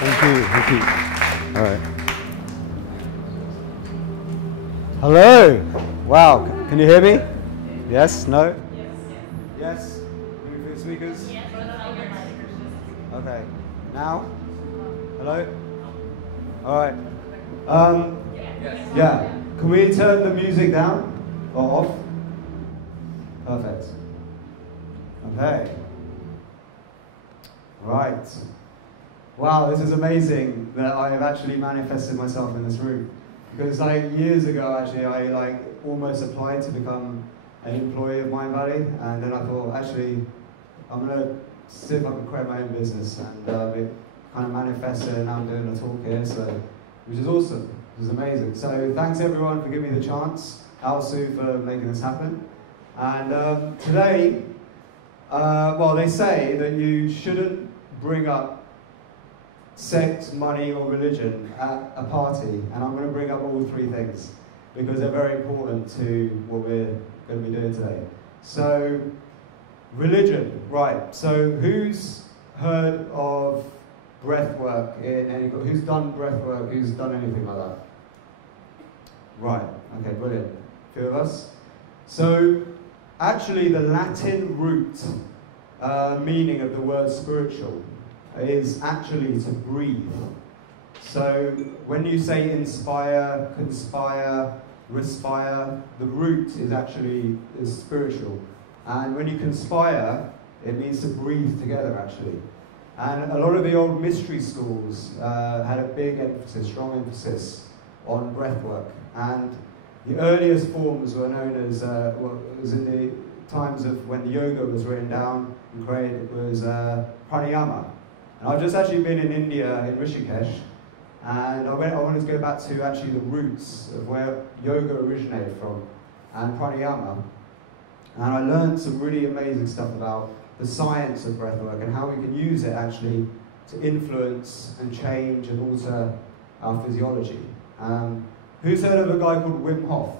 Thank you, thank you. All right. Hello. Wow, can you hear me? Yes? No? Yes? Moving through the speakers? Okay. Now? Hello? All right. Yeah. Can we turn the music down or off? Perfect. Okay. Right. Wow, this is amazing that I have actually manifested myself in this room. Because like years ago, actually, I like almost applied to become an employee of MindValley, and then I thought, actually, I'm gonna see if I can create my own business, and it kind of manifested, and now I'm doing a talk here, so which is awesome. Which is amazing. So thanks everyone for giving me the chance. Alsu for making this happen. And today, well, they say that you shouldn't bring up sex, money, or religion at a party, and I'm going to bring up all three things because they're very important to what we're going to be doing today. So, religion, right? So, who's heard of breathwork in any? Who's done breathwork? Who's done anything like that? Right. Okay. Brilliant. A few of us. So, actually, the Latin root meaning of the word spiritual is actually to breathe. So when you say inspire, conspire, respire, the root is spiritual. And when you conspire, it means to breathe together actually. And a lot of the old mystery schools had a big emphasis, strong emphasis on breath work. And the earliest forms were known as, well, it was in the times of when the yoga was written down and created, it was pranayama. And I've just actually been in India, in Rishikesh, and I wanted to go back to actually the roots of where yoga originated from, and pranayama. And I learned some really amazing stuff about the science of breathwork and how we can use it actually to influence and change and alter our physiology. Who's heard of a guy called Wim Hof?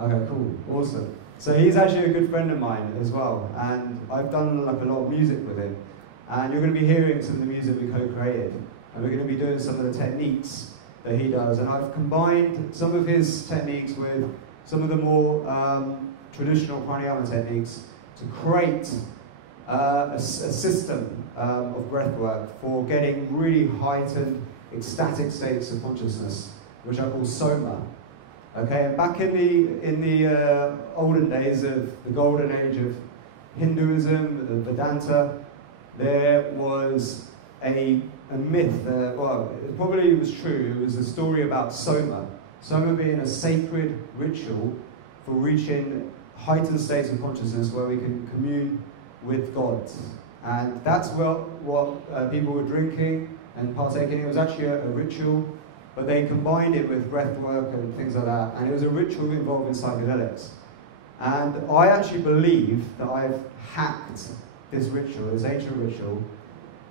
Okay, cool, awesome. So he's actually a good friend of mine as well, and I've done like a lot of music with him. And you're going to be hearing some of the music we co-created. And we're going to be doing some of the techniques that he does. And I've combined some of his techniques with some of the more traditional pranayama techniques to create a system of breath work for getting really heightened, ecstatic states of consciousness, which I call soma. Okay, and back in the olden days of the golden age of Hinduism, the Vedanta, there was a myth, well, it probably was true, it was a story about soma. Soma being a sacred ritual for reaching heightened states of consciousness where we can commune with God. And that's what people were drinking and partaking. It was actually a ritual, but they combined it with breath work and things like that. And it was a ritual involving psychedelics. And I actually believe that I've hacked this ritual, this ancient ritual,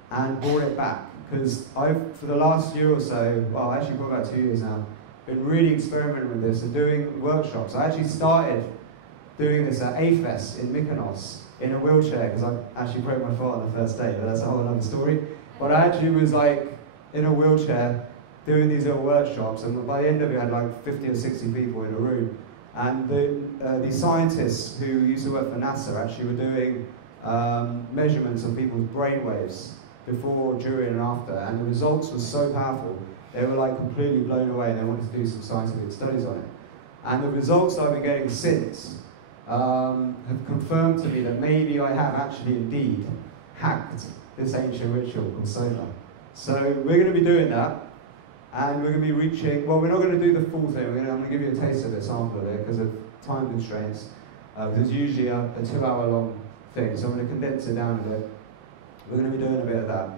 and brought it back. Because I've, for the last year or so, well, actually for about 2 years now, been really experimenting with this and doing workshops. I actually started doing this at A-Fest in Mykonos in a wheelchair, because I actually broke my foot on the first day, but that's a whole other story. But I actually was like in a wheelchair doing these little workshops, and by the end of it I had like 50 or 60 people in a room. And the scientists who used to work for NASA actually were doing measurements of people's brain waves before, during, and after, and the results were so powerful, they were like completely blown away, and they wanted to do some scientific studies on it. And the results that I've been getting since have confirmed to me that maybe I have actually indeed hacked this ancient ritual called soma. So we're going to be doing that, and we're going to be reaching, well, we're not going to do the full thing, I'm going to give you a taste of it, sample of it, because of time constraints. There's usually a 2-hour-long thing, so I'm going to condense it down a bit. We're going to be doing a bit of that.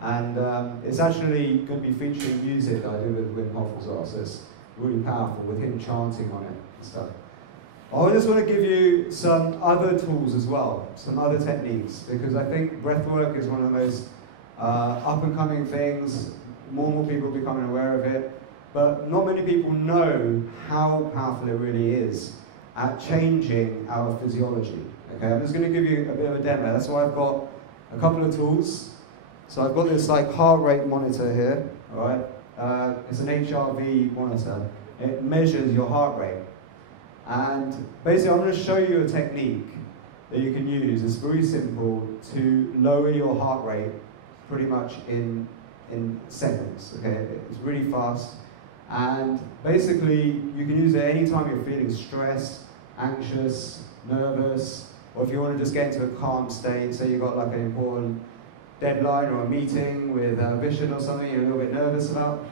And it's actually going to be featuring music that I do with Wim Hof as well, so it's really powerful with him chanting on it and stuff. I just want to give you some other tools as well, some other techniques, because I think breathwork is one of the most up-and-coming things. More and more people are becoming aware of it, but not many people know how powerful it really is at changing our physiology. Okay, I'm just going to give you a bit of a demo. That's why I've got a couple of tools. So I've got this like heart rate monitor here, all right? It's an HRV monitor. It measures your heart rate. And basically I'm going to show you a technique that you can use. It's very simple to lower your heart rate pretty much in seconds, okay? It's really fast. And basically you can use it anytime you're feeling stressed, anxious, nervous, or if you want to just get into a calm state, say you've got like an important deadline or a meeting with a vision or something you're a little bit nervous about,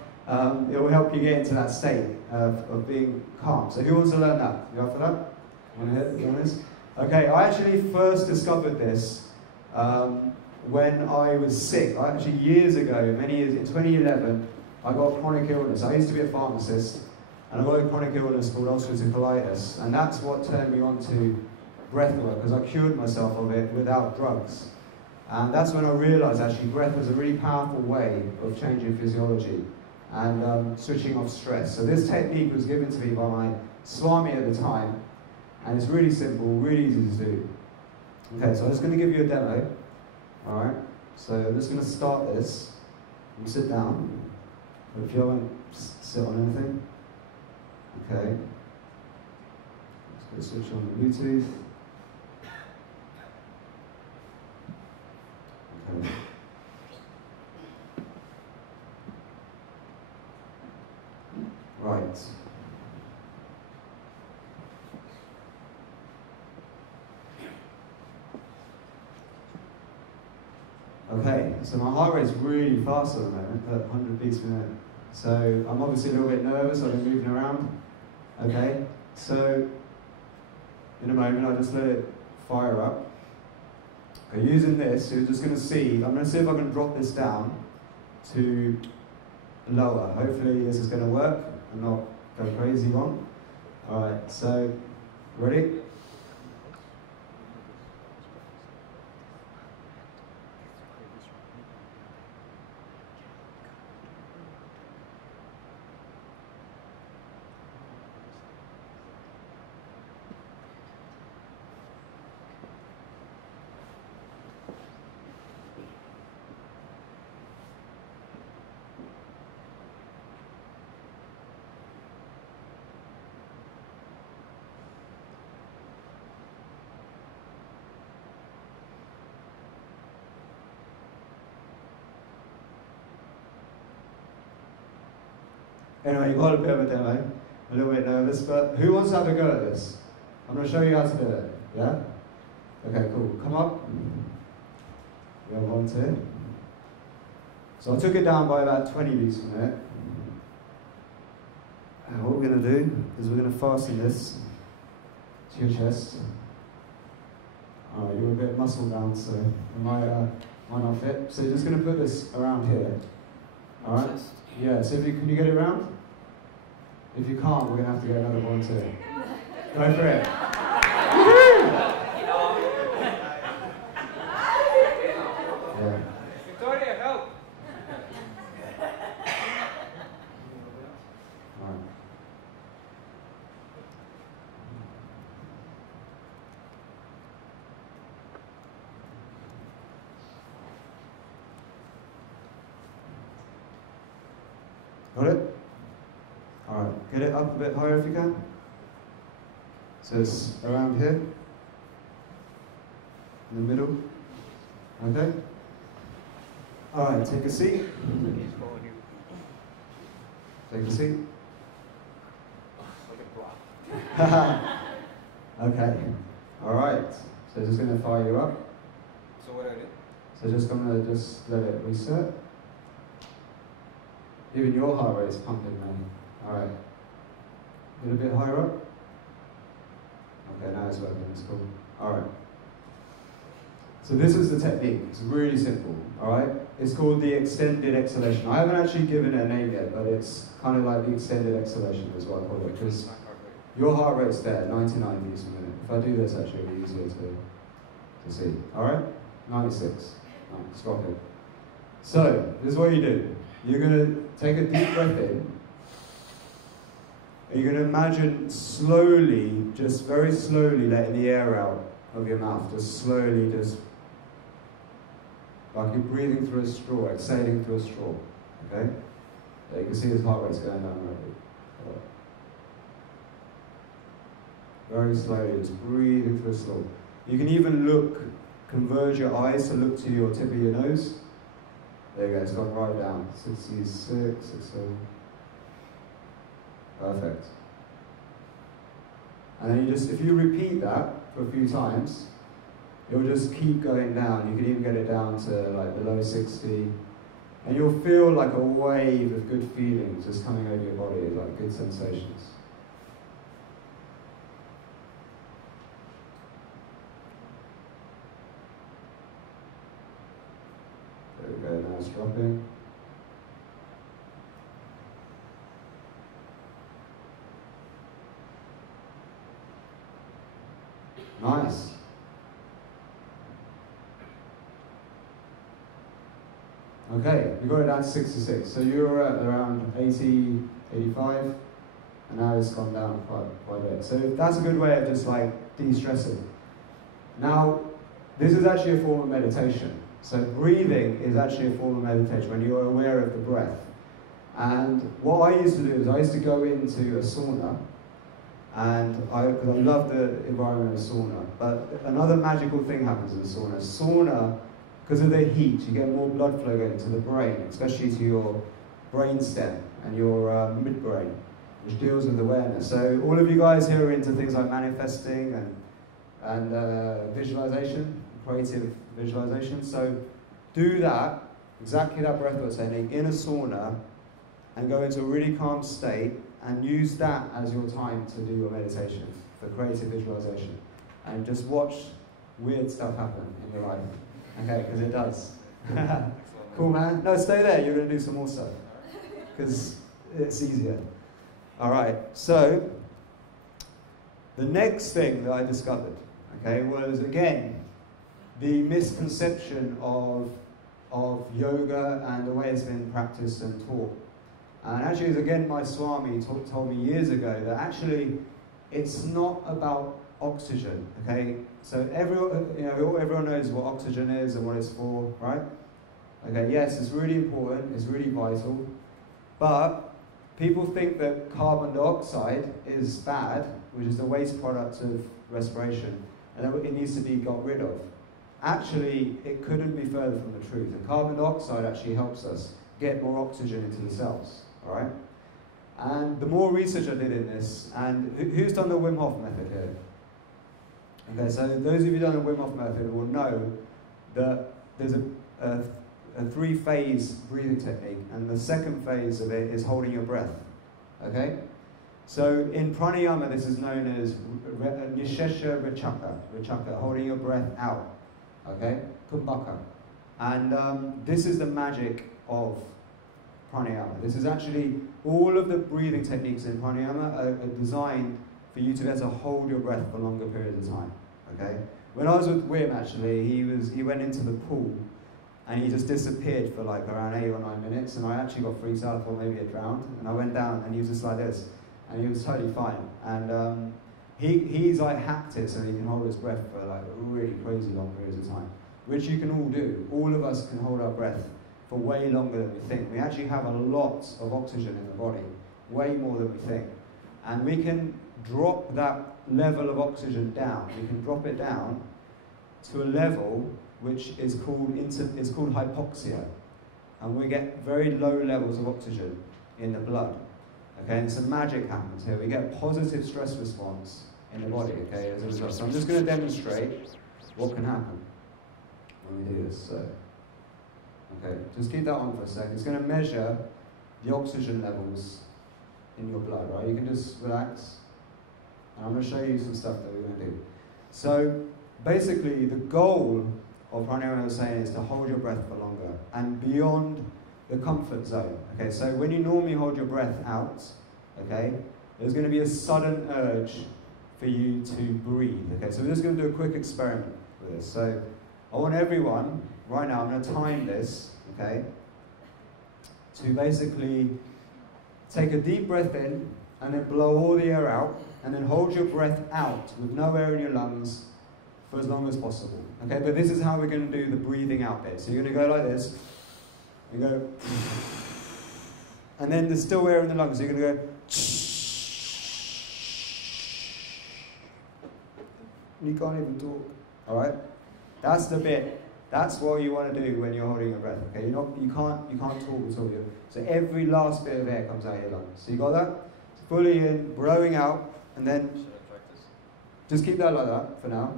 it will help you get into that state of being calm. So who wants to learn that? You up for that? Want to hear this? Okay, I actually first discovered this when I was sick. Years ago, many years, in 2011, I got a chronic illness. I used to be a pharmacist, and I got a chronic illness called ulcerative colitis, and that's what turned me on to breathwork, because I cured myself of it without drugs. And that's when I realized actually breath was a really powerful way of changing physiology and switching off stress. So this technique was given to me by my Swami at the time, and it's really simple, really easy to do. Okay, so I'm just going to give you a demo. Alright, so I'm just going to start this. You sit down. If you won't sit on anything. Okay. Let's go switch on the Bluetooth. Okay. Right. Okay, so my heart rate's really fast at the moment, at 100 beats per minute. So I'm obviously a little bit nervous, I've been moving around. Okay, so in a moment I'll just let it fire up. Okay, using this, you're just going to see, I'm going to see if I can drop this down to lower. Hopefully this is going to work and not go crazy wrong. Alright, so, ready? Anyway, you got a bit of a demo, a little bit nervous, but who wants to have a go at this? I'm going to show you how to do it, yeah? Okay, cool. Come up. We have volunteer. So I took it down by about 20 beats per minute. And what we're going to do is we're going to fasten this to your chest. Alright, you're a bit muscle bound, so it might not fit. So you're just going to put this around here. Alright? Yeah, so can you get it around? If you can't, we're going to have to get another volunteer. Go for it. Yeah. Victoria, help! Alright. Got it? Alright, get it up a bit higher if you can. So it's around here. In the middle. Okay? Alright, take a seat. Take a seat. Okay. Alright. So just going to fire you up. So what I do? So just going to just let it reset. Even your heart rate is pumping, man. Alright. Get a bit higher up. Okay, now it's working, it's cool. Alright. So this is the technique. It's really simple, alright? It's called the extended exhalation. I haven't actually given it a name yet, but it's kind of like the extended exhalation is what I call it, because your heart rate's there, 99 beats per minute. If I do this, actually, it'll be easier to see. Alright? 96. Right, stop it. So, this is what you do. You're going to take a deep breath in. And you're going to imagine slowly, just very slowly letting the air out of your mouth. Just slowly, just like you're breathing through a straw, exhaling through a straw. Okay? You can see his heart rate's going down rapidly. Very slowly, just breathing through a straw. You can even look, converge your eyes to look to your tip of your nose. There you go, it's gone right down. 66, 67. Perfect. And then you just, if you repeat that for a few times, it'll just keep going down. You can even get it down to like below 60. And you'll feel like a wave of good feelings just coming over your body, like good sensations. There we go, now it's dropping. Nice. Okay, you got it down to 66. So you were at around 80, 85, and now it's gone down quite a bit. So that's a good way of just like de-stressing. Now, this is actually a form of meditation. So breathing is actually a form of meditation when you're aware of the breath. And what I used to do is I used to go into a sauna, and because I love the environment of a sauna. But another magical thing happens in a sauna. Sauna, because of the heat, you get more blood flow going to the brain, especially to your brain stem and your midbrain, which deals with awareness. So all of you guys here are into things like manifesting and visualization, creative visualization. So do that, exactly that breathwork technique, in a sauna, and go into a really calm state, and use that as your time to do your meditation for creative visualization. And just watch weird stuff happen in your life. Okay, because it does. Cool, man. No, stay there. You're going to do some more stuff. Because it's easier. All right, so the next thing that I discovered, okay, was, again, the misconception of yoga and the way it's been practiced and taught. And actually, it was again my Swami told me years ago that actually it's not about oxygen, okay? So everyone knows what oxygen is and what it's for, right? Okay, yes, it's really important, it's really vital, but people think that carbon dioxide is bad, which is the waste product of respiration, and that it needs to be got rid of. Actually, it couldn't be further from the truth. And carbon dioxide actually helps us get more oxygen into the cells, all right? And the more research I did in this, and who's done the Wim Hof method here? Okay, so those of you who've done the Wim Hof method will know that there's a three-phase breathing technique, and the second phase of it is holding your breath, okay? So in pranayama, this is known as Nishesha Rachaka, holding your breath out, okay? Kumbhaka. And this is the magic of pranayama. This is actually, all of the breathing techniques in pranayama are designed for you to be able to hold your breath for longer periods of time, okay? When I was with Wim, actually, he went into the pool and he just disappeared for like around 8 or 9 minutes, and I actually got freaked out, I thought maybe he drowned, and I went down and he was just like this, and he was totally fine. And he's like hacked it so he can hold his breath for like really crazy long periods of time, which you can all do. All of us can hold our breath for way longer than we think. We actually have a lot of oxygen in the body, way more than we think. And we can drop that level of oxygen down. We can drop it down to a level which is called hypoxia. And we get very low levels of oxygen in the blood. Okay, and some magic happens here. We get a positive stress response in the body, okay, as a result. So I'm just going to demonstrate what can happen when we do this. So, okay, just keep that on for a sec. It's going to measure the oxygen levels in your blood, right? You can just relax. And I'm going to show you some stuff that we're going to do. So, basically, the goal of pranayama, I was saying, is to hold your breath for longer and beyond the comfort zone. Okay, so when you normally hold your breath out, okay, there's going to be a sudden urge for you to breathe. Okay, so we're just going to do a quick experiment with this. So I want everyone, right now, I'm going to time this, okay, to basically take a deep breath in and then blow all the air out, and then hold your breath out with no air in your lungs for as long as possible. Okay, but this is how we're going to do the breathing out bit. So you're going to go like this, you go, and then there's still air in the lungs, so you're going to go, you can't even talk. Alright? That's the bit. That's what you want to do when you're holding your breath. Okay? You can't talk at all. So every last bit of air comes out of your lungs. So you got that? Fully in, blowing out, and then Should I practice? just keep that like that for now.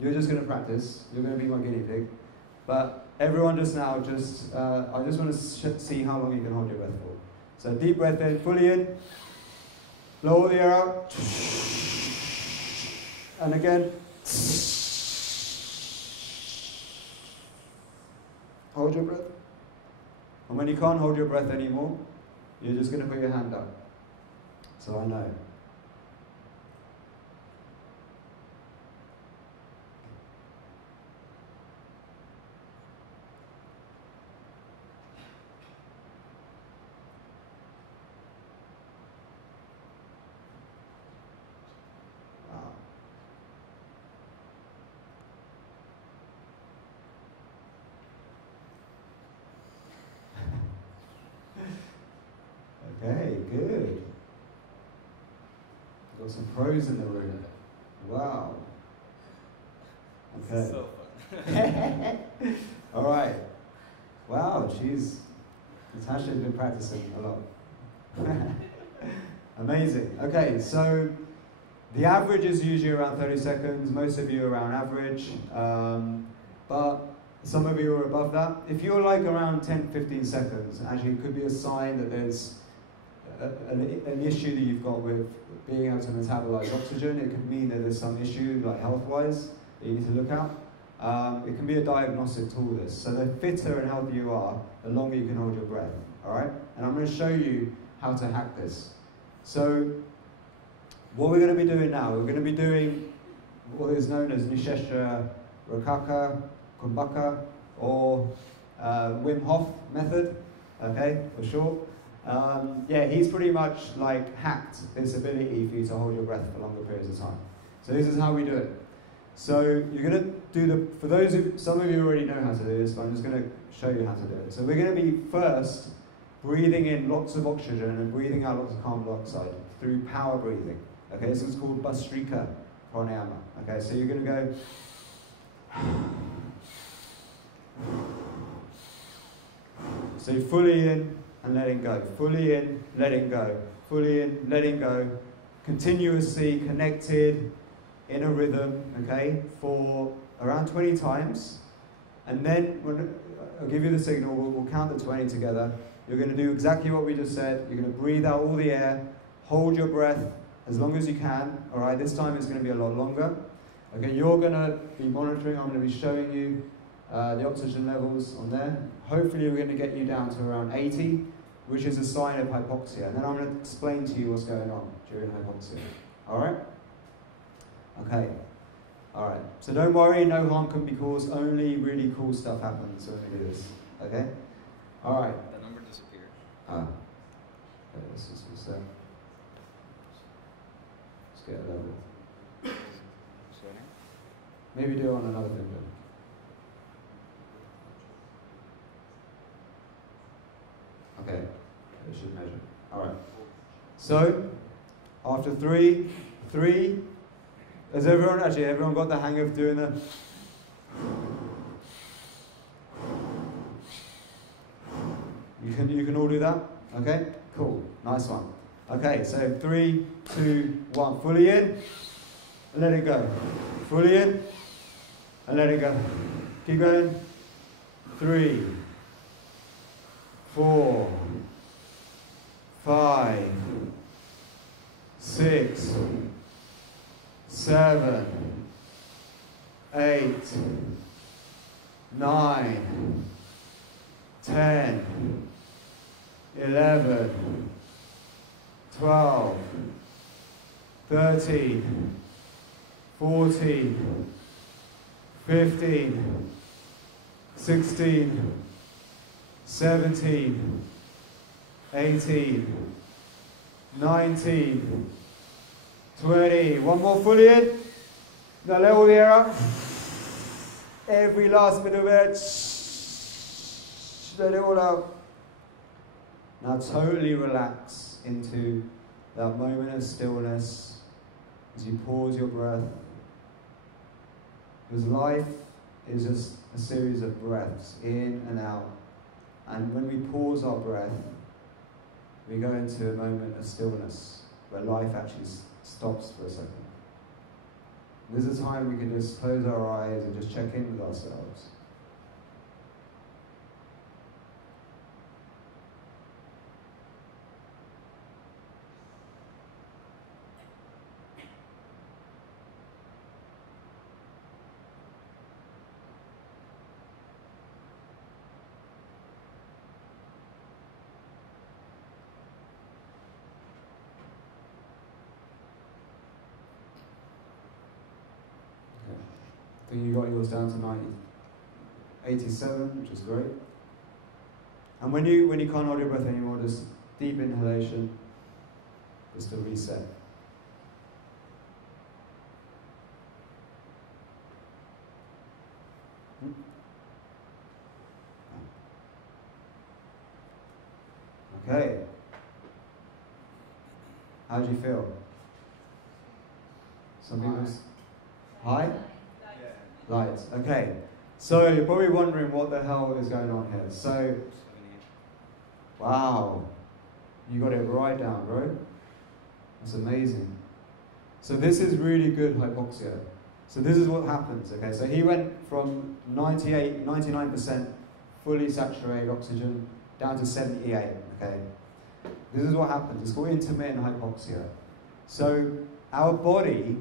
You're just going to practice. You're going to be my guinea pig. But everyone just now, I just want to see how long you can hold your breath for. So deep breath in, fully in. Blow all the air out. And again. Hold your breath. And when you can't hold your breath anymore, you're just going to put your hand up. So I know. Okay, good. Got some pros in the room. Wow. Okay. So fun. All right. Wow, Natasha's been practicing a lot. Amazing. Okay, so the average is usually around 30 seconds. Most of you are around average. But some of you are above that. If you're like around 10, 15 seconds, actually it could be a sign that there's an issue that you've got with being able to metabolize oxygen. It could mean that there's some issue, like health-wise, that you need to look at. It can be a diagnostic tool, this. So the fitter and healthier you are, the longer you can hold your breath, all right? And I'm going to show you how to hack this. So what we're going to be doing now, we're going to be doing what is known as Nishesha Rakaka, Kumbhaka, or Wim Hof method, okay, for short. Yeah, he's pretty much like hacked this ability for you to hold your breath for longer periods of time. So this is how we do it. So you're going to do for those who, some of you already know how to do this, but I'm just going to show you how to do it. So we're going to be first breathing in lots of oxygen and breathing out lots of carbon dioxide through power breathing. Okay, this is called Bhastrika pranayama. Okay, so you're going to go. So fully in and letting go. Fully in, letting go. Fully in, letting go. Continuously connected in a rhythm, okay, for around 20 times. And then when I'll give you the signal, we'll count the 20 together. You're going to do exactly what we just said. You're going to breathe out all the air, hold your breath as long as you can. All right, this time it's going to be a lot longer. Okay, you're going to be monitoring. I'm going to be showing you the oxygen levels on there. Hopefully we're going to get you down to around 80, which is a sign of hypoxia. And then I'm going to explain to you what's going on during hypoxia. All right? Okay. All right. So don't worry, no harm can be caused. Only really cool stuff happens when we do this. Okay? All right. The number disappeared. Okay, let's get a level. Sweating? Maybe do it on another finger. Okay, it should measure. All right. So, after three, has everyone got the hang of doing the? You can all do that? Okay, cool, nice one. Okay, so 3, 2, 1, fully in, and let it go. Fully in, and let it go. Keep going. 3, 4, 5, 6, 7, 8, 9, 10, 11, 12, 13, 14, 15, 16, 17, 18, 19, 20. One more fully in. Now let all the air out. Every last bit of air. Let it all out. Now totally relax into that moment of stillness as you pause your breath. Because life is just a series of breaths, in and out. And when we pause our breath, we go into a moment of stillness, where life actually stops for a second. This is a time we can just close our eyes and just check in with ourselves. I think you got yours down to 87, which is great. And when you can't hold your breath anymore, just deep inhalation, just to reset. Okay. How do you feel? Some people's high? Light. Okay. So you're probably wondering what the hell is going on here. So, wow. You got it right down, bro. That's amazing. So this is really good hypoxia. So this is what happens, okay? So he went from 99% fully saturated oxygen down to 78, okay? This is what happens. It's called intermittent hypoxia. So our body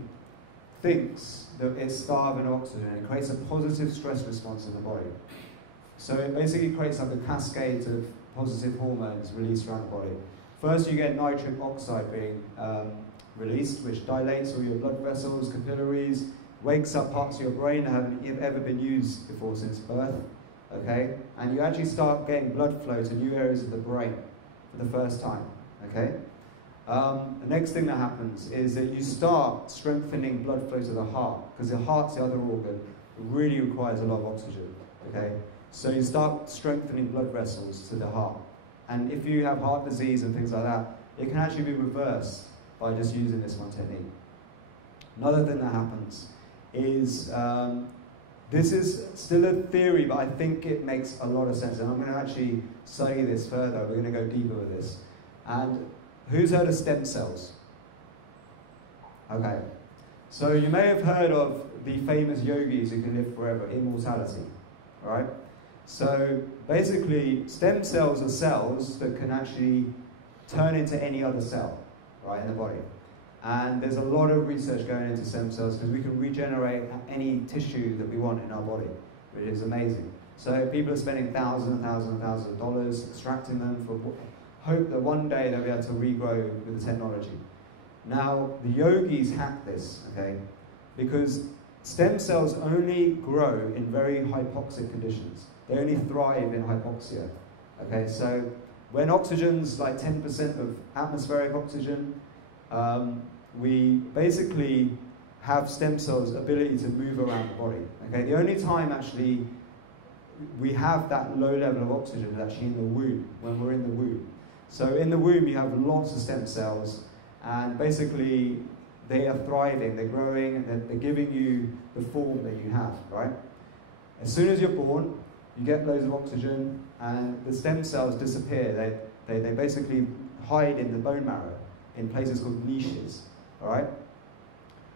thinks that it's starving of oxygen. It creates a positive stress response in the body. So it basically creates like a cascade of positive hormones released around the body. First you get nitric oxide being released, which dilates all your blood vessels, capillaries, wakes up parts of your brain that haven't ever been used before since birth, okay? And you actually start getting blood flow to new areas of the brain for the first time, okay? The next thing that happens is that you start strengthening blood flow to the heart, because the heart's the other organ that really requires a lot of oxygen, okay? So you start strengthening blood vessels to the heart. And if you have heart disease and things like that, it can actually be reversed by just using this one technique. Another thing that happens is, this is still a theory, but I think it makes a lot of sense. And I'm going to actually study this further. We're going to go deeper with this. And who's heard of stem cells? Okay. So you may have heard of the famous yogis who can live forever, immortality, right? So basically, stem cells are cells that can actually turn into any other cell, right, in the body. And there's a lot of research going into stem cells because we can regenerate any tissue that we want in our body, which is amazing. So people are spending thousands and thousands and thousands of dollars extracting them for hope that one day they'll be able to regrow with the technology. Now, the yogis hack this, okay, because stem cells only grow in very hypoxic conditions. They only thrive in hypoxia, okay? So when oxygen's like 10% of atmospheric oxygen, we basically have stem cells' ability to move around the body, okay? The only time actually we have that low level of oxygen is actually in the womb, when we're in the womb. So in the womb you have lots of stem cells, and basically they are thriving, they're growing, and they're giving you the form that you have, right? As soon as you're born, you get loads of oxygen, and the stem cells disappear. They basically hide in the bone marrow in places called niches, all right?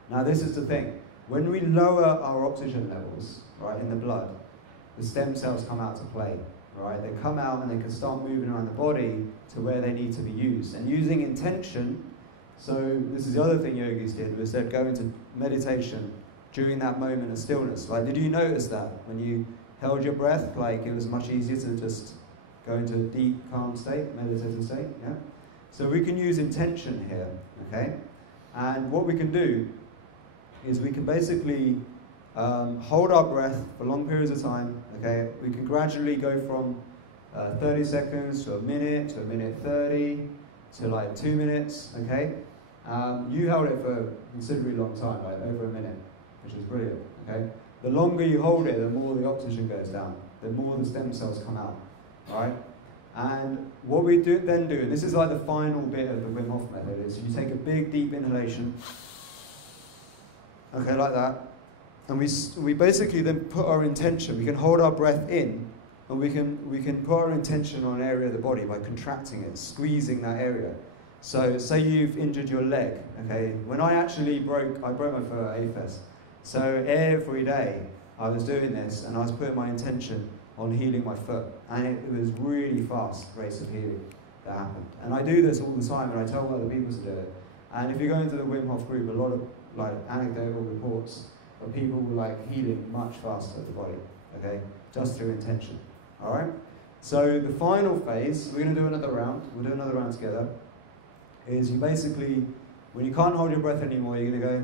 Now this is the thing. When we lower our oxygen levels, right, in the blood, the stem cells come out to play, right? They come out and they can start moving around the body to where they need to be used. And using intention, so this is the other thing yogis did, was they'd go into meditation during that moment of stillness. Like, did you notice that when you held your breath, like it was much easier to just go into a deep, calm state, meditative state, yeah? So we can use intention here, okay? And what we can do is we can basically hold our breath for long periods of time, okay? We can gradually go from 30 seconds to a minute 30, to like 2 minutes, okay? You held it for a considerably long time, like over a minute, which is brilliant, okay? The longer you hold it, the more the oxygen goes down, the more the stem cells come out, right? And what we then do, this is like the final bit of the Wim Hof method, is you take a big deep inhalation, okay, like that, and we basically then put our intention. We can hold our breath in, and we can put our intention on an area of the body by contracting it, squeezing that area. So say you've injured your leg, okay? When I broke my foot at A-Fest. So every day I was doing this and I was putting my intention on healing my foot. And it was really fast rates of healing that happened. And I do this all the time and I tell other people to do it. And if you go into the Wim Hof group, a lot of like anecdotal reports of people like healing much faster at the body, okay? Just through intention, all right? So the final phase, we're gonna do another round. We'll do another round together. Is you basically, when you can't hold your breath anymore, you're going to go,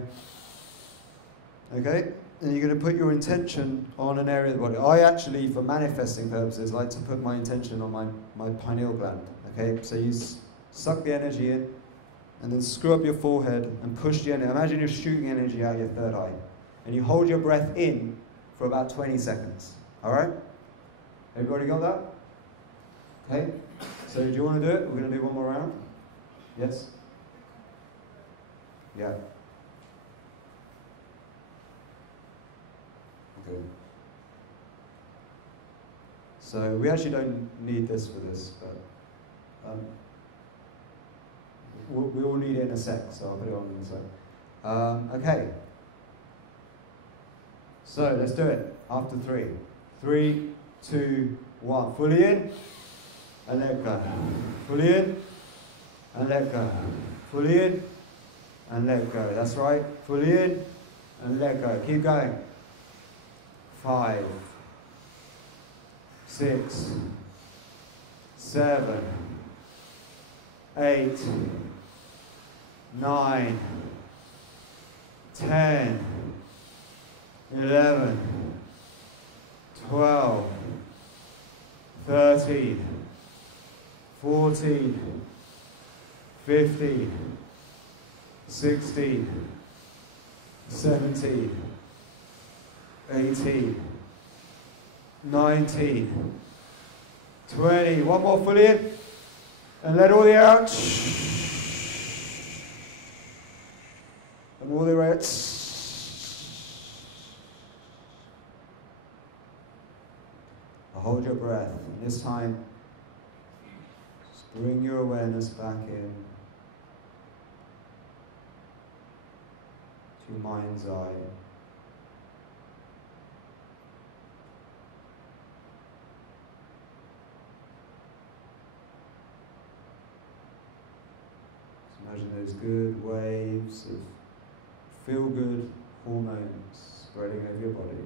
okay? And you're going to put your intention on an area of the body. I actually, for manifesting purposes, like to put my intention on my pineal gland, okay? So you suck the energy in, and then screw up your forehead and push the energy. Imagine you're shooting energy out of your third eye. And you hold your breath in for about 20 seconds, all right? Everybody got that? Okay? So do you want to do it? We're going to do one more round. Yes? Yeah. Okay. So we actually don't need this for this, but we all need it in a sec, so I'll put it on in a sec. Okay. So let's do it after 3. 3, 2, 1. Fully in and let go. Fully in and let go. Fully in and let go. That's right. Fully in and let go. Keep going. 5, 6, 7, 8, 9, 10, 11, 12, 13, 14, 15, 16, 17, 18, 19, 20. One more fully in. And let all the air out. And all the air out. Hold your breath. And this time, just bring your awareness back in to your mind's eye. Imagine those good waves of feel-good hormones spreading over your body.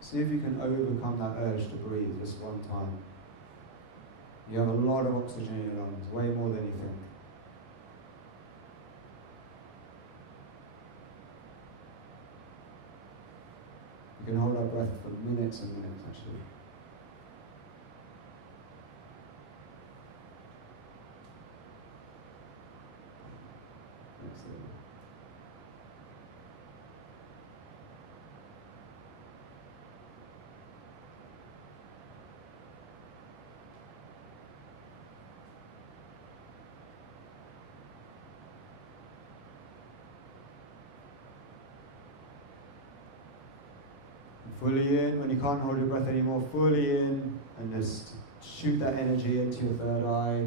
See if you can overcome that urge to breathe just one time. You have a lot of oxygen in your lungs, way more than you think. You can hold our breath for minutes and minutes, actually. Excellent. Fully in, when you can't hold your breath anymore, fully in, and just shoot that energy into your third eye,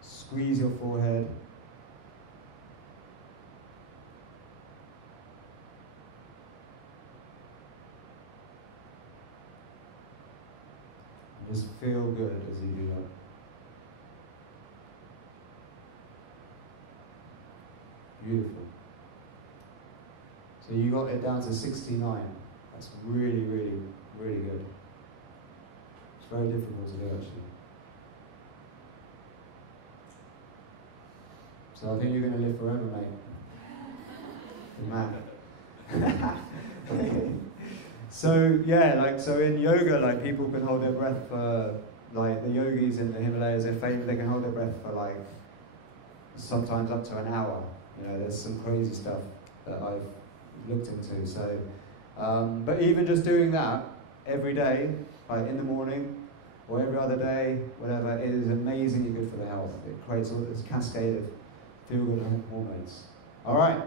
squeeze your forehead. And just feel good as you do that. Beautiful. So you got it down to 69. That's really, really, really good. It's very difficult to do actually. So I think you're going to live forever, mate. Good man. So yeah, like so in yoga, like people can hold their breath for like the yogis in the Himalayas. They can hold their breath for like sometimes up to an hour. You know, there's some crazy stuff that I've looked into. So, but even just doing that every day, like in the morning or every other day, whatever, it is amazingly good for the health. It creates all this cascade of feel-good hormones. All right,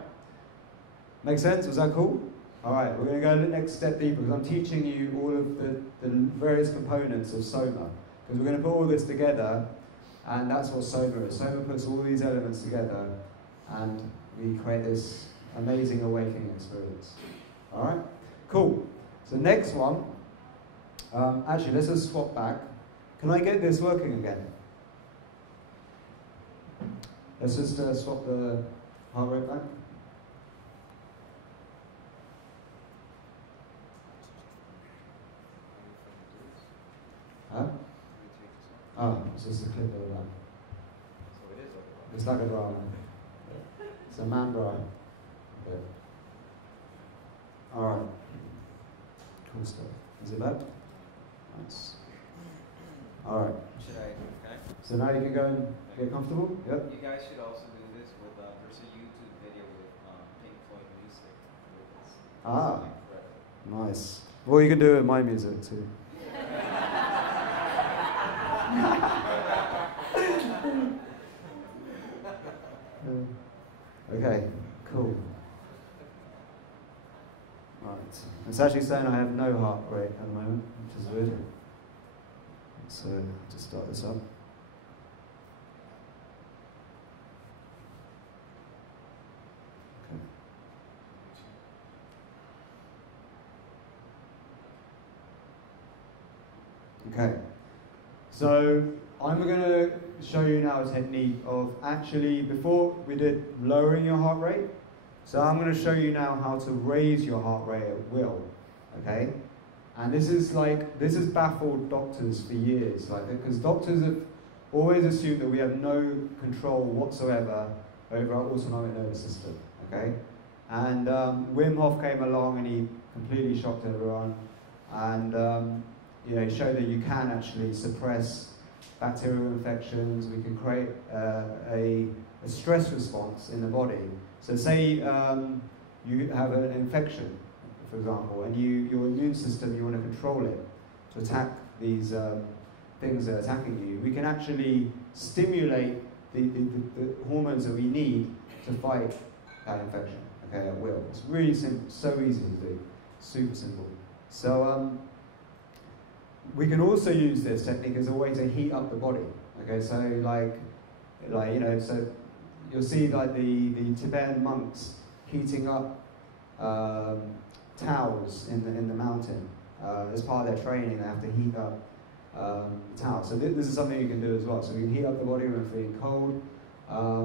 make sense? Was that cool? All right, we're going to go the next step deeper because I'm teaching you all of the various components of Soma. Because we're going to put all this together, and that's what Soma is. Soma puts all these elements together, and we create this amazing awakening experience. All right, cool. So next one, actually, let's just swap back. Can I get this working again? Let's just swap the heart rate back. Huh? Oh, it's just a clip of that. So it is like a It's like a drama. It's a man drama. Okay. Alright. Cool stuff. Is it back? Nice. Alright. Should I? Okay. So now you can go and get comfortable? Yep. You guys should also do this with. There's a YouTube video with Pink Floyd music. With this. Ah. Forever. Nice. Well, you can do it with my music too. Okay, cool. Right. It's actually saying I have no heart rate at the moment, which is weird. So, just start this up. Okay. So I'm going to show you now a technique of actually, before we did lowering your heart rate, so I'm going to show you now how to raise your heart rate at will, okay? And this has baffled doctors for years, like, because doctors have always assumed that we have no control whatsoever over our autonomic nervous system, okay? And Wim Hof came along and he completely shocked everyone, and he showed that you can actually suppress bacterial infections. We can create a stress response in the body. So say you have an infection, for example, and your immune system, you want to control it to attack these things that are attacking you. We can actually stimulate the hormones that we need to fight that infection, okay, at will. It's really simple, so easy to do, super simple. So we can also use this technique as a way to heat up the body. Okay, so so you'll see like the Tibetan monks heating up towels in the mountain. As part of their training, they have to heat up towels. So this is something you can do as well. So we can heat up the body when we're feeling cold.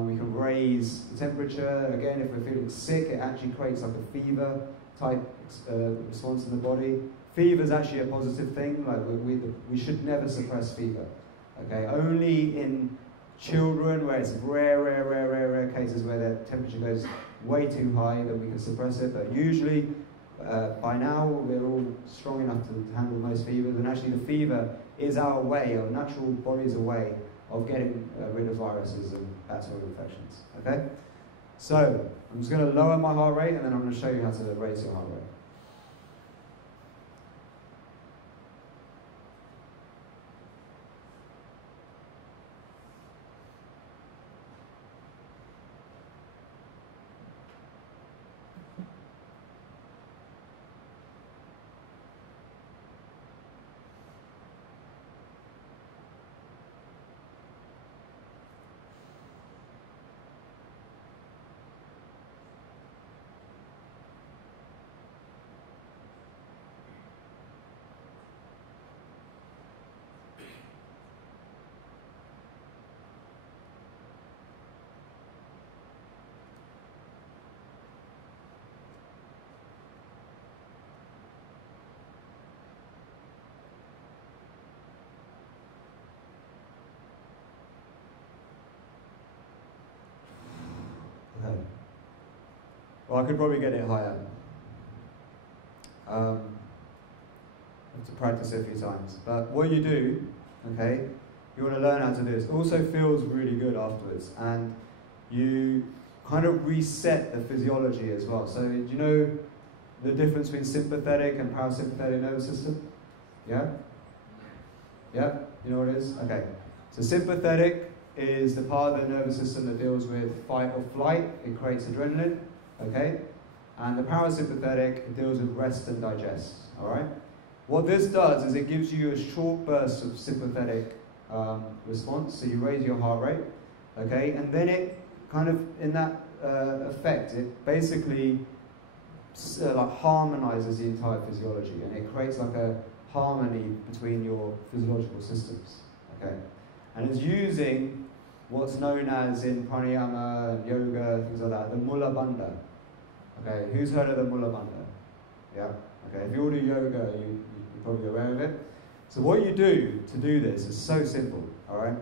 We can raise the temperature. Again, if we're feeling sick, it actually creates like a fever type response in the body. Fever is actually a positive thing. Like we should never suppress fever. Okay, only in children where it's rare cases where their temperature goes way too high that we can suppress it. But usually, by now we're all strong enough to handle most fevers. And actually, the fever is our way, our natural body's a way of getting rid of viruses and bacterial infections. Okay, so I'm just going to lower my heart rate, and then I'm going to show you how to raise your heart rate. Well, I could probably get it higher. I have to practice it a few times. But what you do, okay, you want to learn how to do this. It also feels really good afterwards. And you kind of reset the physiology as well. So do you know the difference between sympathetic and parasympathetic nervous system? Yeah? Yeah? You know what it is? Okay. So sympathetic is the part of the nervous system that deals with fight or flight. It creates adrenaline. Okay? And the parasympathetic, it deals with rest and digest. Alright? What this does is it gives you a short burst of sympathetic response. So you raise your heart rate. Okay? And then it kind of, in that effect, it basically like harmonizes the entire physiology, and it creates like a harmony between your physiological systems. Okay, and it's using what's known as in pranayama and yoga, things like that, the mula bandha. Okay, who's heard of the mula bandha? Yeah. Okay, if you all do yoga, you're probably aware of it. So what you do to do this is so simple. All right,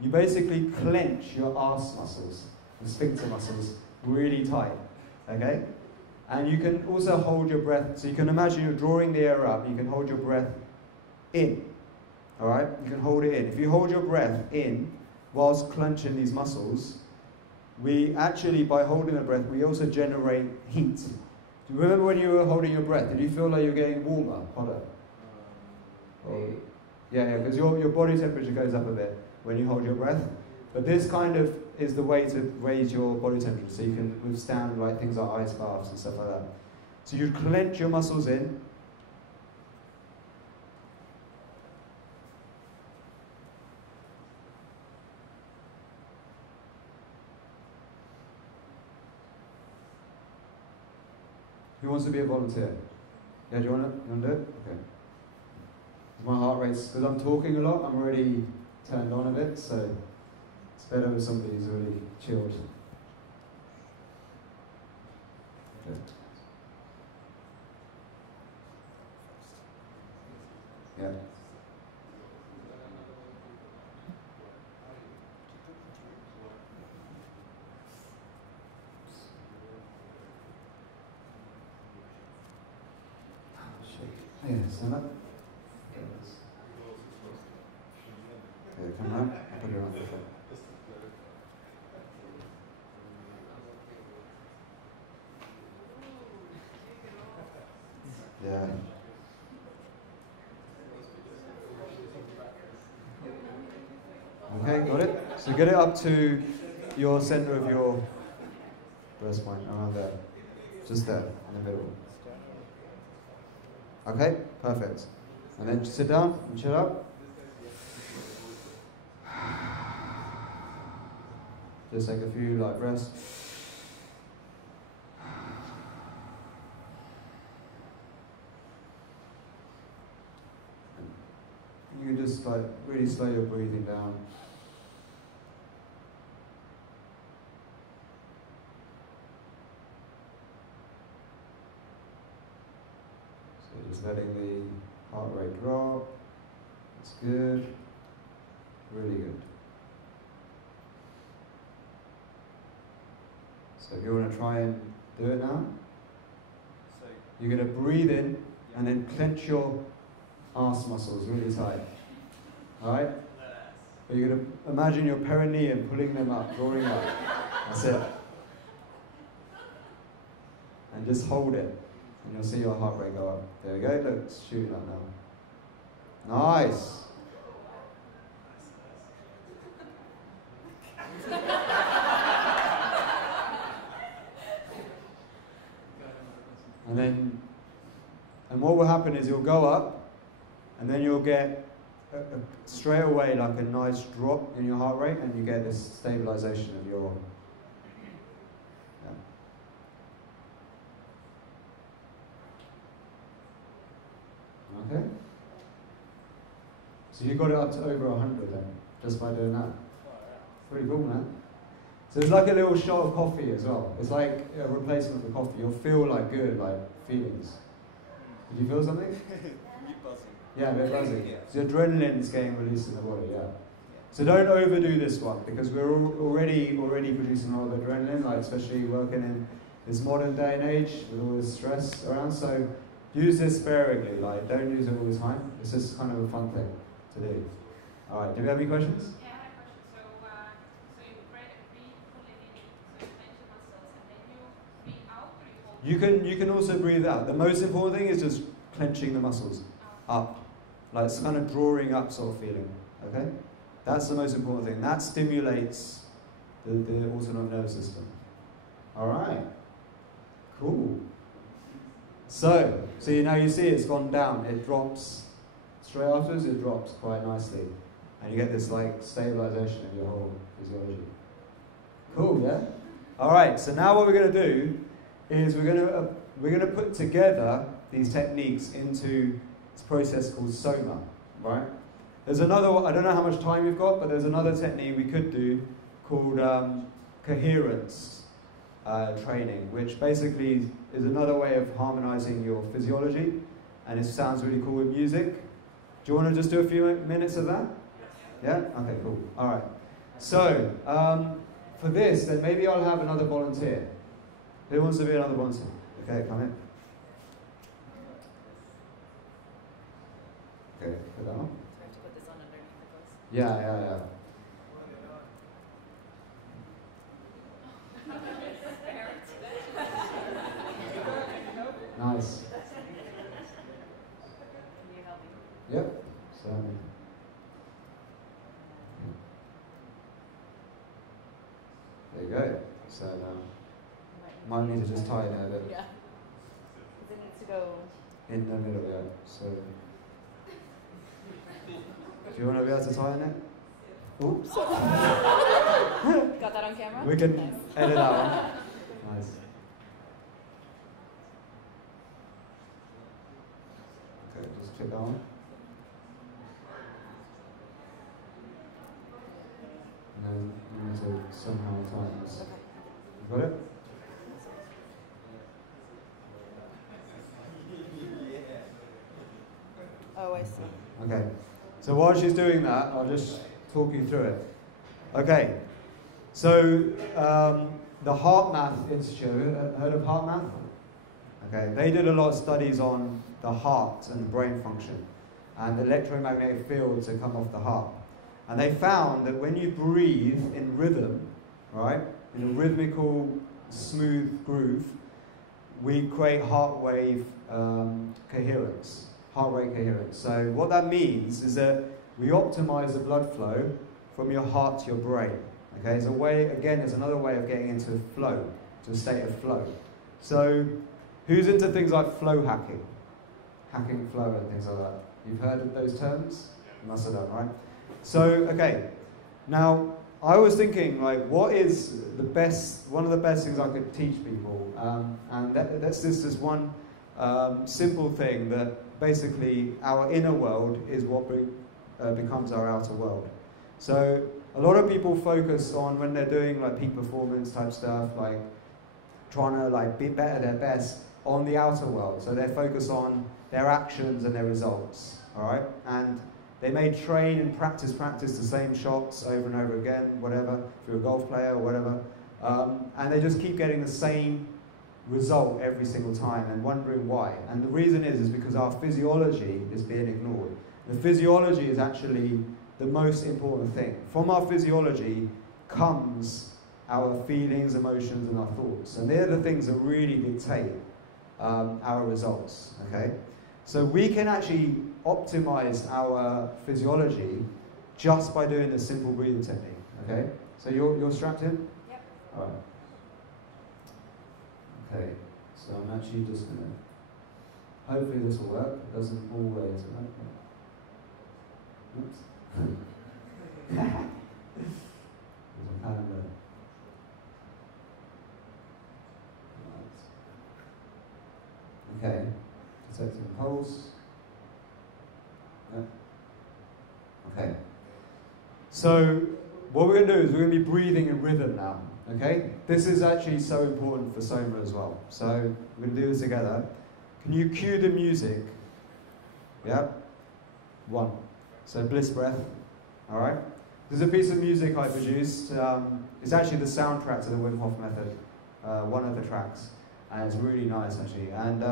you basically clench your arse muscles, the sphincter muscles, really tight. Okay. And you can also hold your breath, so you can imagine you're drawing the air up, you can hold your breath in, all right? You can hold it in. If you hold your breath in whilst clenching these muscles, we actually, by holding the breath, we also generate heat. Do you remember when you were holding your breath, did you feel like you're getting warmer, hotter? Yeah, because your body temperature goes up a bit when you hold your breath. But this kind of is the way to raise your body temperature, so you can withstand like things like ice baths and stuff like that. So you clench your muscles in. Who wants to be a volunteer? Yeah, do you want to do it? Okay. My heart rate's, because I'm talking a lot, I'm already turned on a bit, so it's better with somebody who's already chilled. Okay. Yeah. Yeah, stand up. Okay, come on. I'll put it on. Yeah. Okay, got it? So get it up to your center of your breast point, around there. Just there, in the middle. Okay, perfect. And then sit down and chill out. Just take a few light breaths. You can just like really slow your breathing down. So just letting the heart rate drop. That's good. Really good. So if you want to try and do it now, you're going to breathe in and then clench your arse muscles really tight. Alright? But you're going to imagine your perineum pulling them up, drawing up. That's it. And just hold it. And you'll see your heart rate go up. There we go. Look, it's shooting up now. Nice. And what will happen is you'll go up, and then you'll get straight away like a nice drop in your heart rate, and you get this stabilization of your. Yeah. Okay. So you got it up to over 100 then, just by doing that. Pretty cool, man. So it's like a little shot of coffee as well. It's like a replacement for coffee. You'll feel like good, like feelings. Did you feel something? Yeah, a bit buzzing. So adrenaline is getting released in the body, yeah. So don't overdo this one, because we're already producing a lot of adrenaline, like especially working in this modern day and age with all this stress around. So use this sparingly, like don't use it all the time. It's just kind of a fun thing to do. All right, do we have any questions? Yeah, I have a question. So you breathe fully in, so you clench your muscles, and then you breathe out, or you hold? You can also breathe out. The most important thing is just clenching the muscles up, like it's kind of drawing up sort of feeling. Okay, that's the most important thing. That stimulates the autonomic nervous system. All right, cool. So now you see it's gone down. It drops straight afterwards. It drops quite nicely, and you get this like stabilization of your whole physiology. Cool, yeah. All right. So now what we're going to do is we're going to put together these techniques into this process called soma. Right. There's another one. I don't know how much time you've got, but there's another technique we could do called coherence training, which basically is another way of harmonizing your physiology, and it sounds really cool with music. Do you want to just do a few minutes of that? Yeah? Okay, cool. All right. So, for this, then maybe I'll have another volunteer. Who wants to be another volunteer? Okay, come in. Okay, put that on. Do I have to put this on underneath the clothes? Yeah. Nice. Can you help me? Yep. Certainly. There you go. So might need to just tie it a bit. Yeah. It needs to go in the middle, yeah. So do you want to be able to tie it? Oops. Got that on camera? We can Nice. edit that one. Nice. Okay, just check that one. And then you need to somehow tie this. Okay. You got it? Oh, I see. Okay. So while she's doing that, I'll just talk you through it. Okay. So the HeartMath Institute, heard of HeartMath? Okay. They did a lot of studies on the heart and brain function and the electromagnetic fields that come off the heart. And they found that when you breathe in rhythm, right, in a rhythmical, smooth groove, we create heart wave coherence, heart rate coherence. So what that means is that we optimize the blood flow from your heart to your brain. Okay, it's a way, again, it's another way of getting into flow, to a state of flow. So who's into things like flow hacking? Hacking flow and things like that. You've heard of those terms? You must have done, right? So, okay, now I was thinking, like, what is the best, one of the best things I could teach people? And that's this one simple thing that basically our inner world is what becomes our outer world. So a lot of people focus on, when they're doing like peak performance type stuff, like trying to like be better their best, on the outer world. So they focus on their actions and their results, all right? And they may train and practice the same shots over and over again, whatever, if you're a golf player or whatever. And they just keep getting the same result every single time and wondering why. And the reason is because our physiology is being ignored. The physiology is actually the most important thing. From our physiology comes our feelings, emotions, and our thoughts. And they're the things that really dictate our results, okay? So we can actually optimize our physiology just by doing this simple breathing technique, okay? So you're strapped in? Yep. All right. Okay, so I'm actually just gonna, hopefully this will work. It doesn't always work. Oops. There's a calendar. Right. Okay, detecting the pulse. Yep. Okay. So what we're going to do is we're going to be breathing in rhythm now. Okay? This is actually so important for Soma as well. So we're going to do this together. Can you cue the music? Yeah? 1. So bliss breath. All right? There's a piece of music I produced. It's actually the soundtrack to the Wim Hof method. One of the tracks. and it's really nice actually. And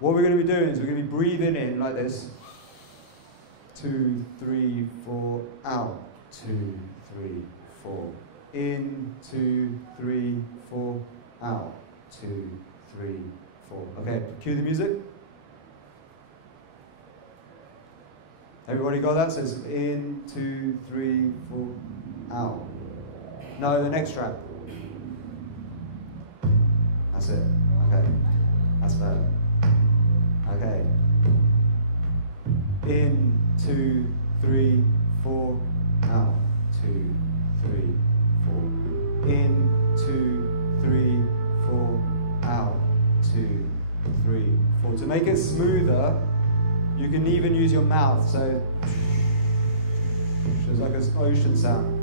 what we're going to be doing is we're going to be breathing in like this. 2, 3, 4, out. 2, 3, 4. In, 2, 3, 4, out. 2, 3, 4. Okay, cue the music. Everybody got that? So it's in, 2, 3, 4, out. No, the next track. That's it. Okay. That's better. Okay. In, 2, 3, 4, out. 2, 3, 4. In, 2, 3, 4, out. 2, 3, 4. To make it smoother, you can even use your mouth. So it's like an ocean sound.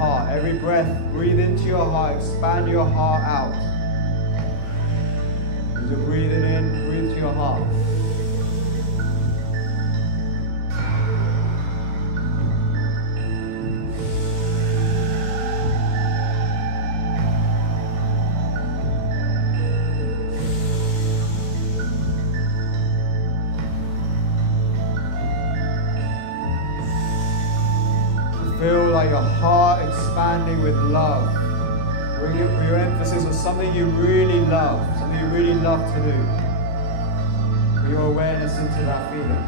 heart. Every breath, breathe into your heart, expand your heart out. As you're breathing in, breathe to your heart. Feel like your heart expanding with love. Bring your emphasis on something you really love, something you really love to do. Bring your awareness into that feeling.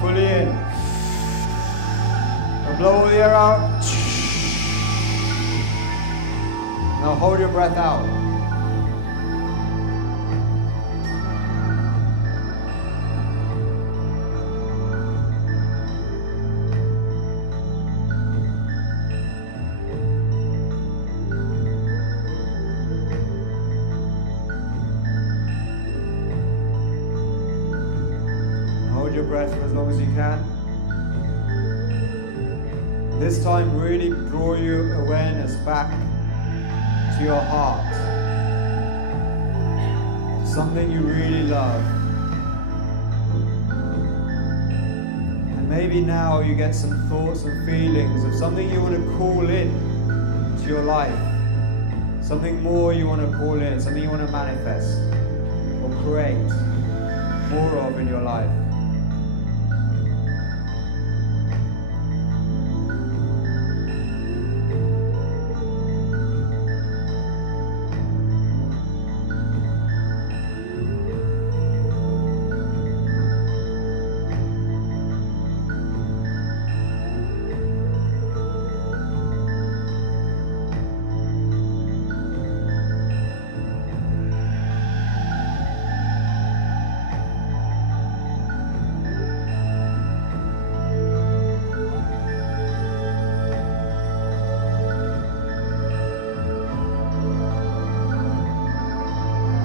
Fully in. Now blow all the air out. Now hold your breath out. Hold your breath for as long as you can. This time, really draw your awareness back to your heart, to something you really love. And maybe now you get some thoughts and feelings of something you want to call in to your life, something more you want to call in, something you want to manifest or create more of in your life.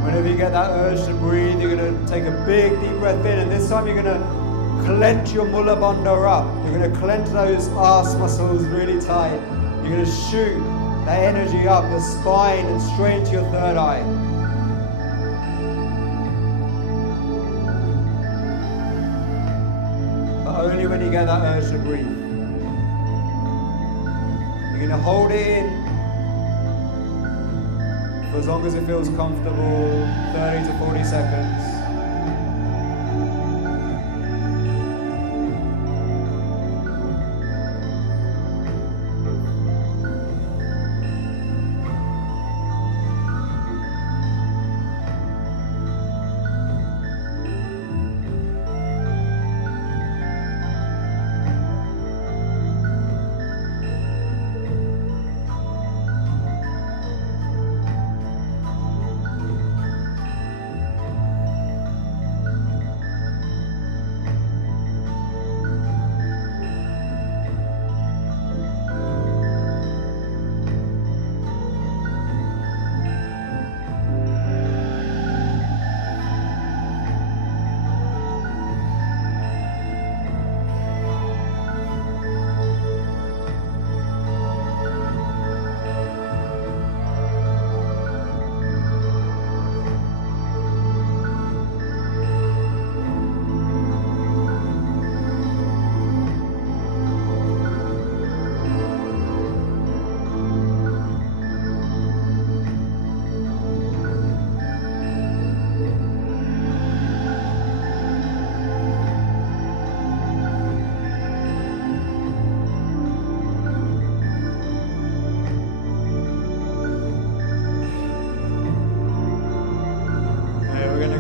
Whenever you get that urge to breathe, you're going to take a big deep breath in, and this time you're going to clench your mula bandha up. You're going to clench those arse muscles really tight. You're going to shoot that energy up the spine and straight to your third eye. But only when you get that urge to breathe. You're going to hold it in for as long as it feels comfortable, 30 to 40 seconds.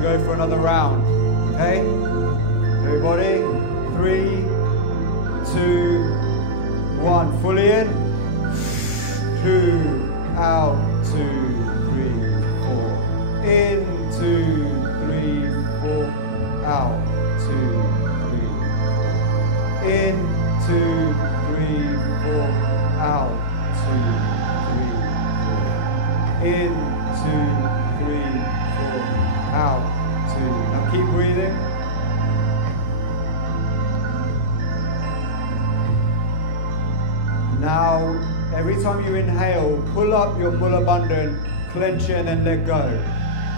going to go for another round. Okay? Everybody, 3, 2, 1. Fully in. 2, out, 2, 3, 4. In, 2, 3, 4. Out, 2, 3, 4. In, 2, 3, 4. Out, 2, 3, 4. In, 2, 3, 4. Out, 2. Now keep breathing. Now, every time you inhale, pull up your Mula Bandhan, clench it and then let go.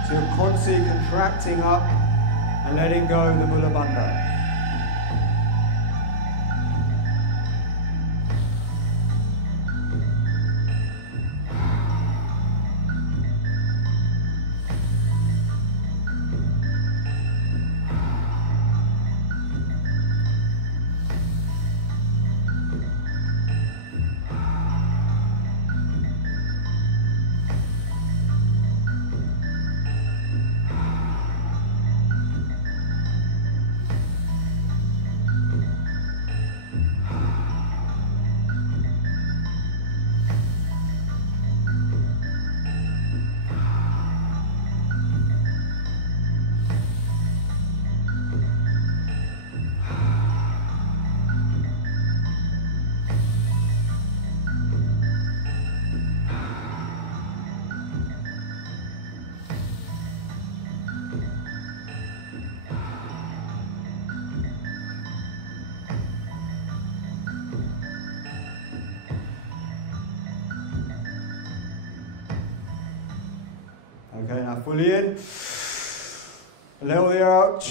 So you're constantly contracting up and letting go of the Mula Bandhan. Okay, now fully in. Let all the air out.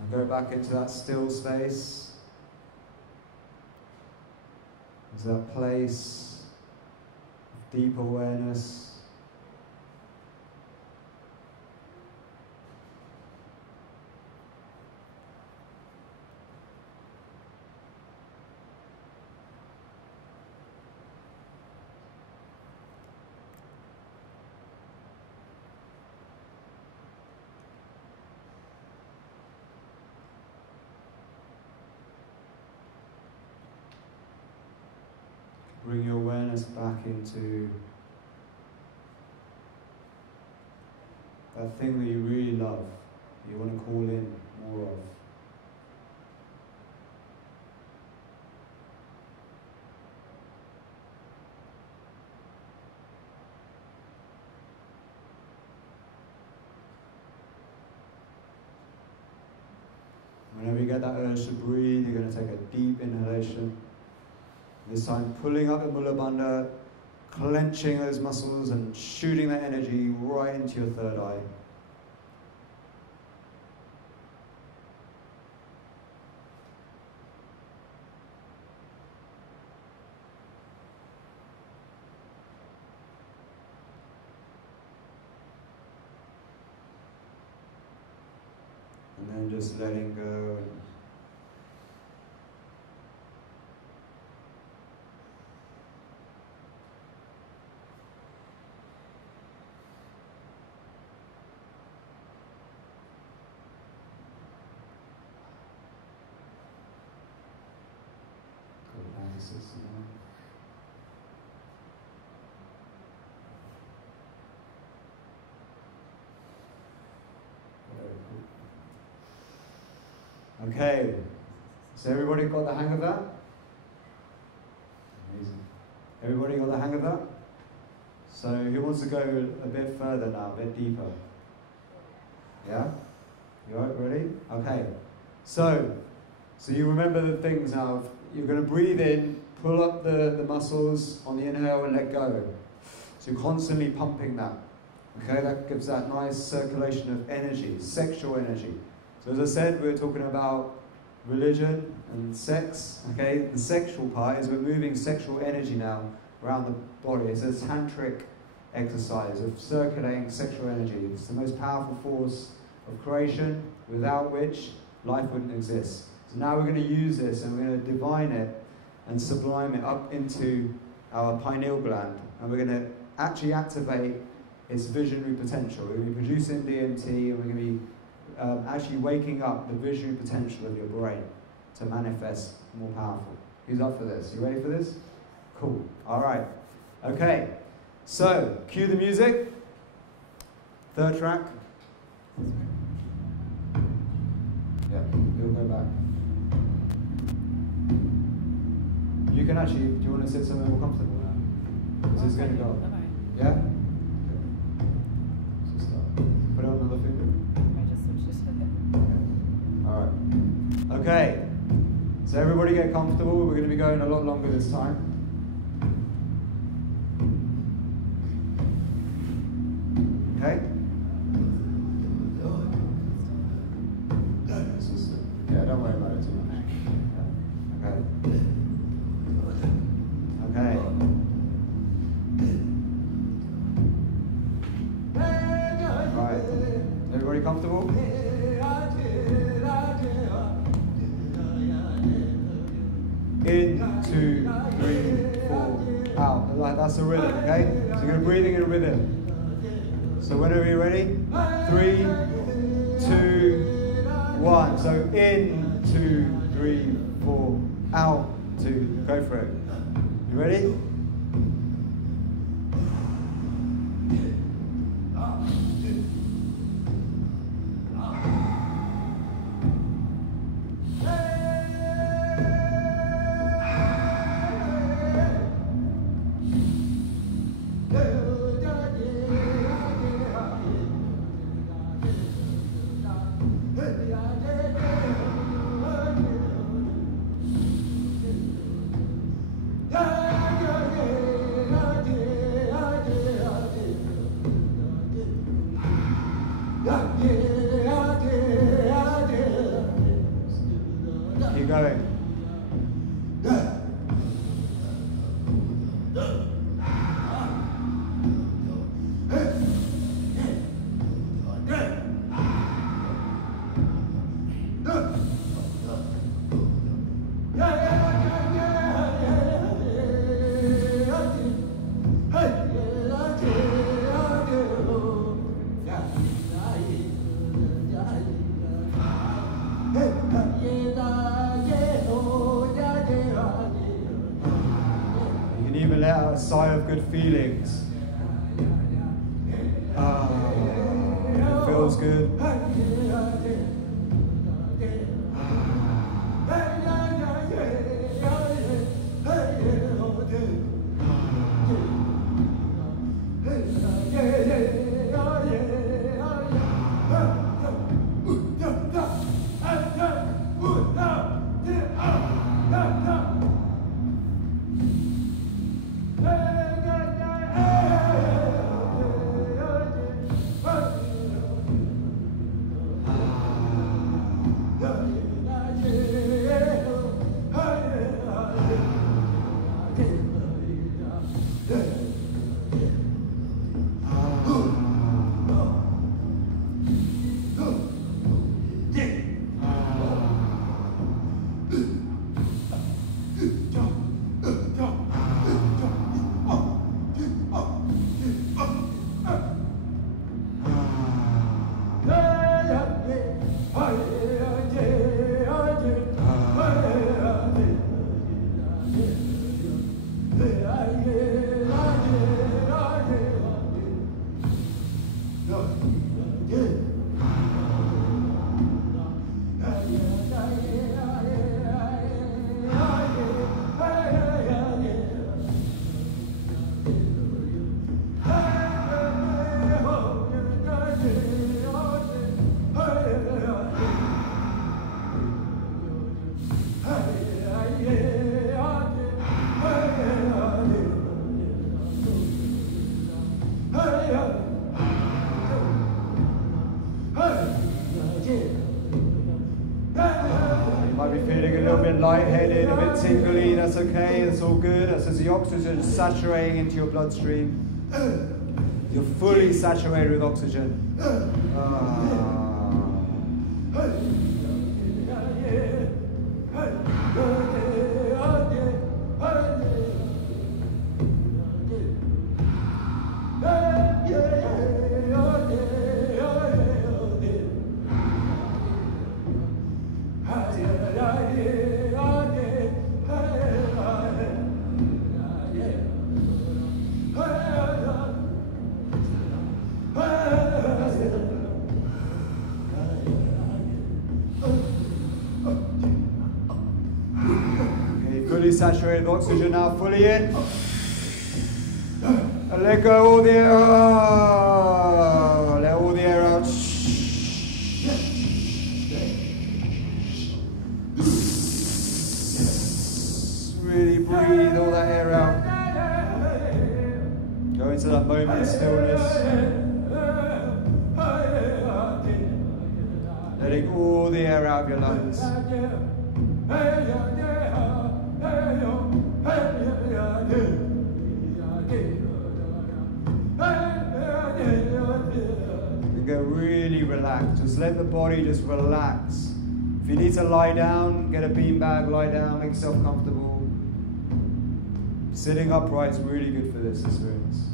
And go back into that still space. Into that place of deep awareness. Bring your awareness back into that thing that you really love, that you want to call in more of. Whenever you get that urge to breathe, you're going to take a deep inhalation. This time, pulling up the Mula Bandha, clenching those muscles and shooting that energy right into your third eye. And then just letting go. Okay, so everybody got the hang of that? Amazing. Everybody got the hang of that? So who wants to go a bit further now, a bit deeper? Yeah? You all right, ready? Okay, so you remember the things now. You're going to breathe in, pull up the muscles on the inhale and let go. So you're constantly pumping that. Okay, that gives that nice circulation of energy, sexual energy. So as I said, we're talking about religion and sex. Okay, the sexual part is we're moving sexual energy now around the body. It's a tantric exercise of circulating sexual energy. It's the most powerful force of creation, without which life wouldn't exist. So now we're going to use this and we're going to divine it and sublime it up into our pineal gland, and we're going to actually activate its visionary potential. We're going to be producing DMT, and we're going to be actually waking up the visionary potential of your brain to manifest more powerful. Who's up for this? You ready for this? Cool. All right. Okay. So, cue the music. Third track. Yeah, we'll go back. You can actually, do you want to sit somewhere more comfortable now? This is going to go. Yeah? Okay. So start. Put it on another finger. I just switched it. Okay. Alright. Okay. So everybody get comfortable. We're going to be going a lot longer this time. Okay? Yeah, don't worry about it too much. Okay. Okay. Right. Everybody comfortable? In, 2, 3, 4, out. Like that's the rhythm, okay? So you're breathing in a rhythm. So whenever you're ready, 3, 2, 1. So in, 2, 3, 4, out, 2. Go for it. You ready? Keep going. Let out a sigh of good feelings. It feels good. Lightheaded, a bit tingly, that's okay, that's all good. That's as the oxygen is saturating into your bloodstream. You're fully saturated with oxygen. fully saturated with oxygen now, fully in. And let go all the air. Let all the air out. Really breathe all that air out. Go into that moment of stillness. Letting all the air out of your lungs. And get really relaxed. Just let the body just relax. If you need to lie down, get a beanbag, lie down, make yourself comfortable. Sitting upright is really good for this experience.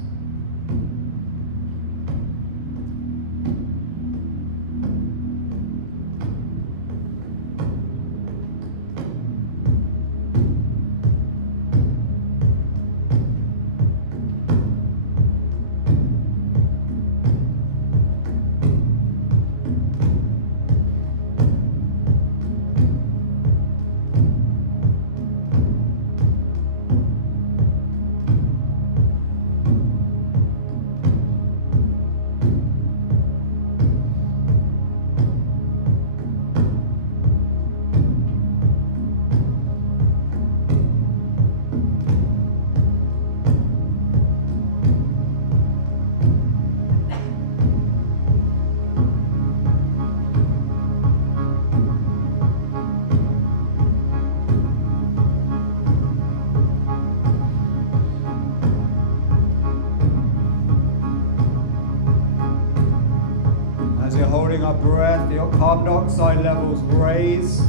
Holding our breath, the carbon dioxide levels raise,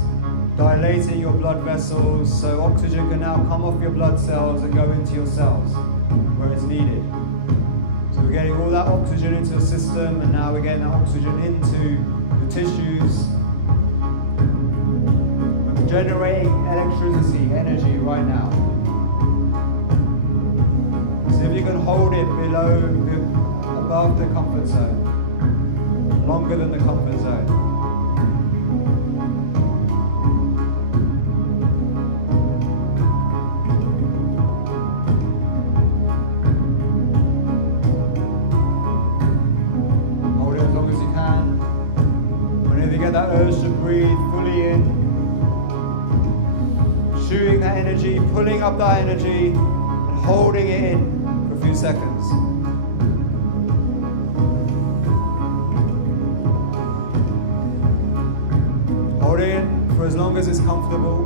dilating your blood vessels, so oxygen can now come off your blood cells and go into your cells where it's needed. So we're getting all that oxygen into the system, and now we're getting that oxygen into the tissues. We're generating electricity, energy right now. So if you can hold it above the comfort zone. Longer than the comfort zone. Hold it as long as you can. Whenever you get that urge to breathe, fully in. Shooting that energy, pulling up that energy, and holding it in for a few seconds. For as long as it's comfortable,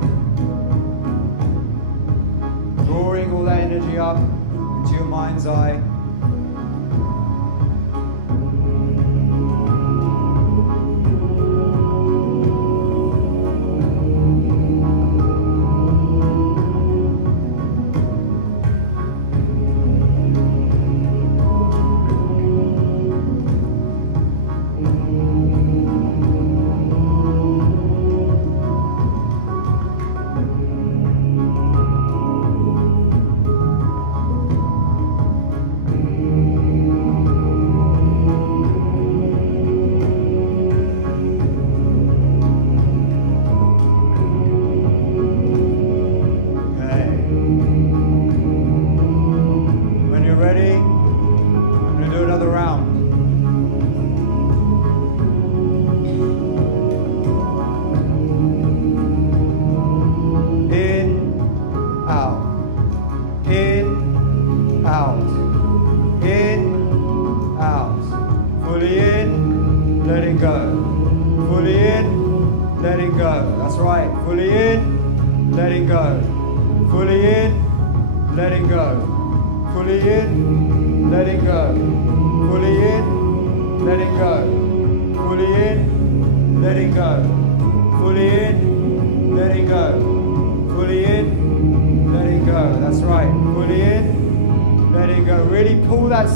drawing all that energy up into your mind's eye.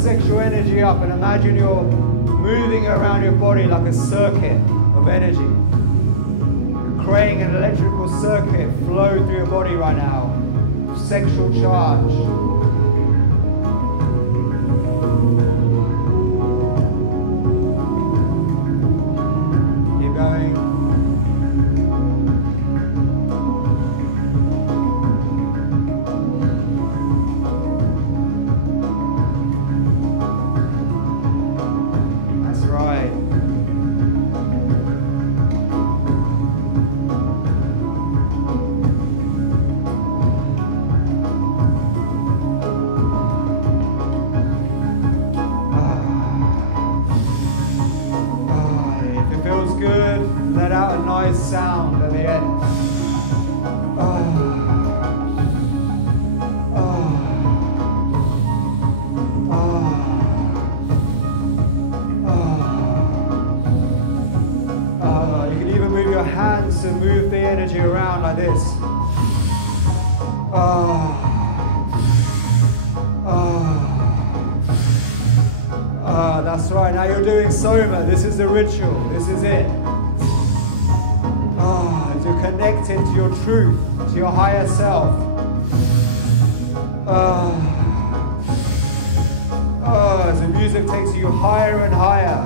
Sexual energy up, and imagine you're moving around your body like a circuit of energy. You're creating an electrical circuit flow through your body right now. Sexual charge. Keep going. That's right. Now you're doing Soma. This is the ritual. This is it. You're connected to your truth, to your higher self. As the music takes you higher and higher.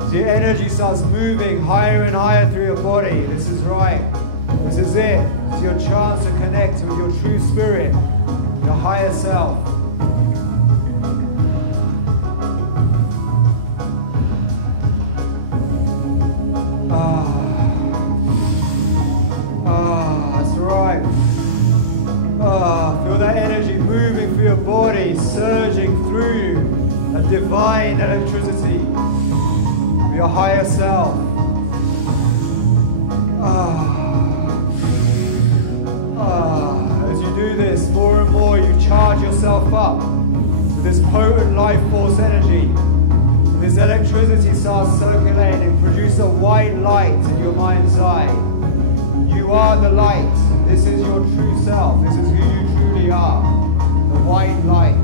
As your energy starts moving higher and higher through your body. This is right. This is it. It's your chance to connect with your true spirit, your higher self. That's right. Feel that energy moving through your body, surging through you, a divine electricity of your higher self. As you do this, more and more you charge yourself up with this potent life force energy. This electricity starts circulating and produces a white light in your mind's eye. You are the light. This is your true self. This is who you truly are. The white light.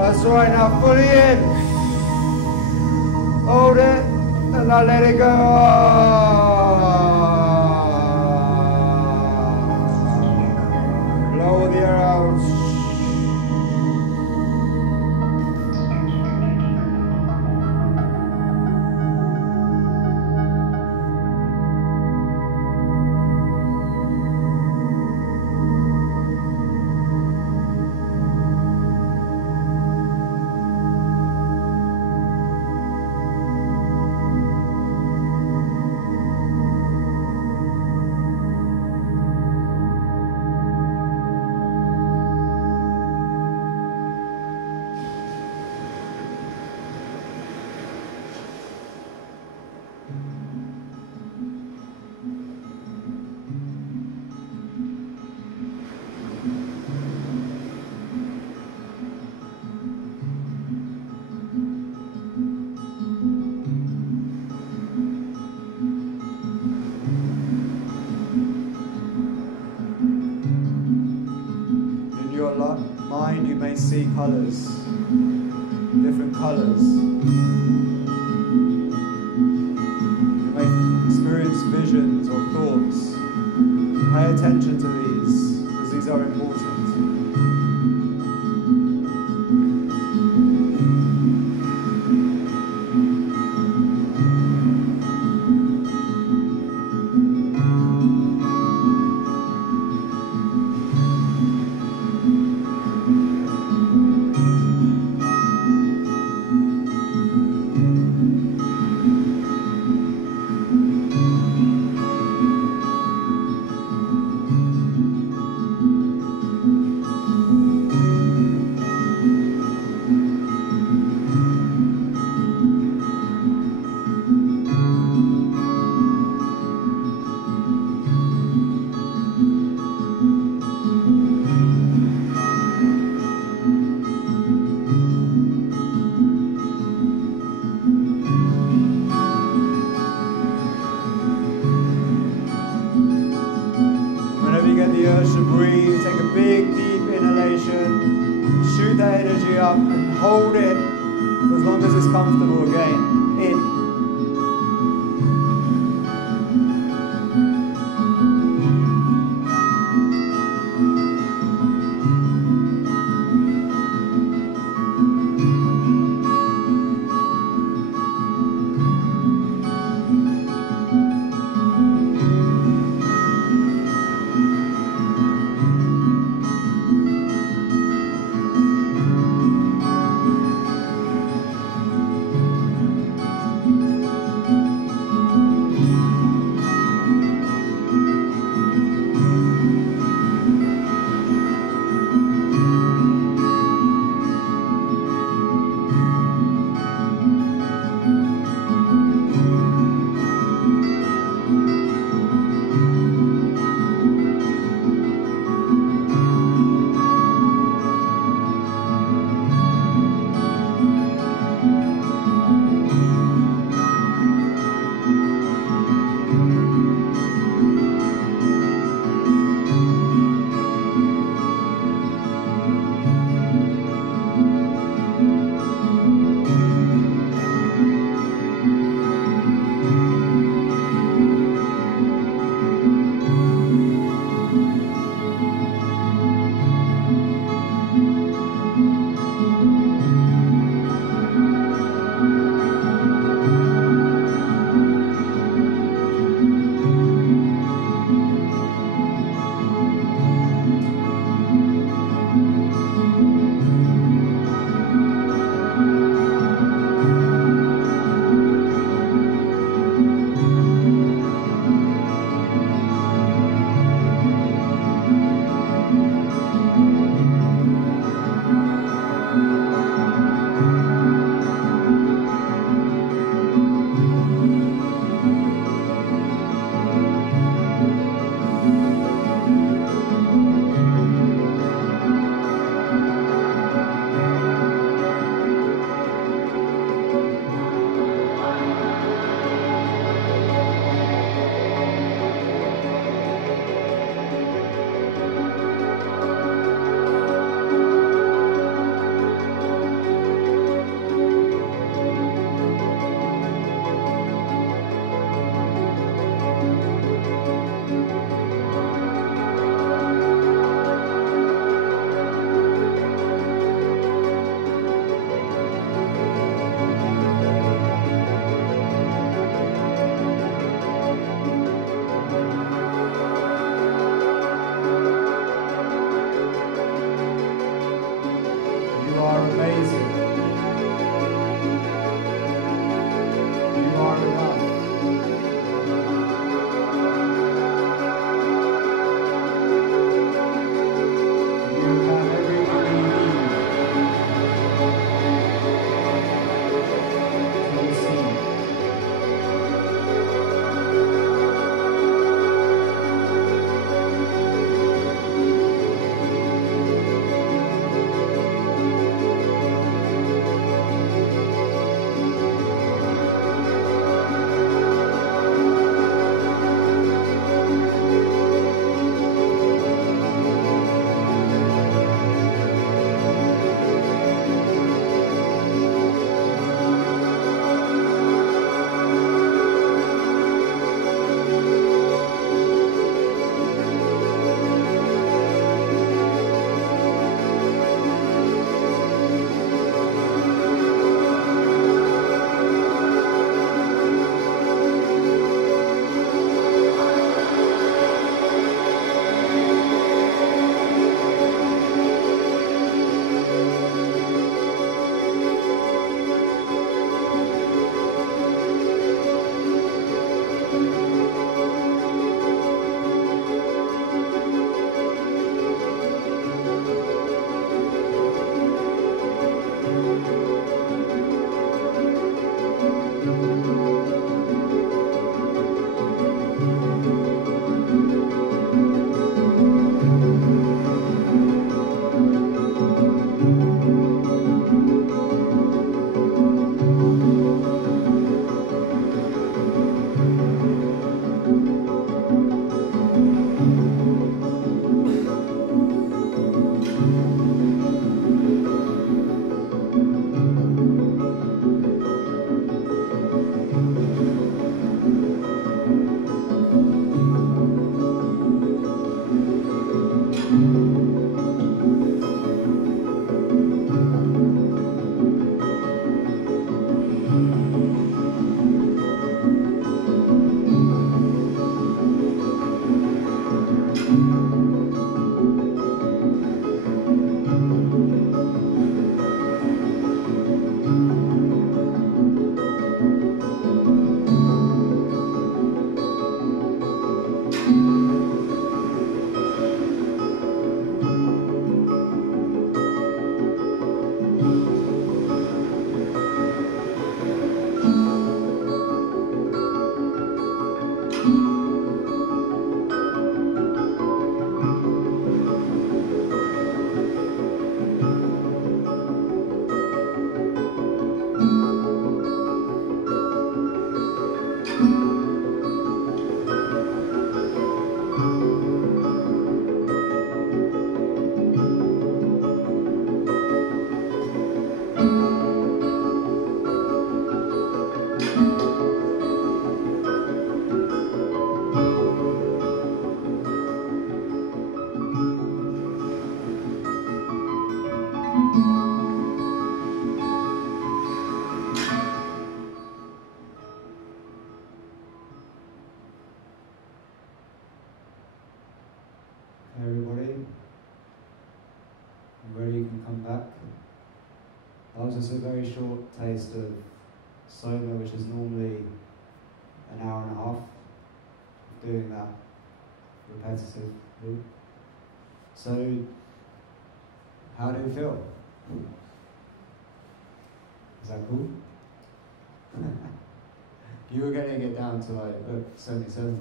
That's right, now fully in. Hold it, and now let it go. Blow the air out. Mind, you may see colors, different colors. You may experience visions or thoughts. Pay attention to these, because these are important. energy up and hold it for as long as it's comfortable again. In. Everybody, ready, you can come back. That was just a very short taste of soma, which is normally an hour and a half of doing that repetitively. So, how do you feel? Is that cool? You were getting it down to like 77.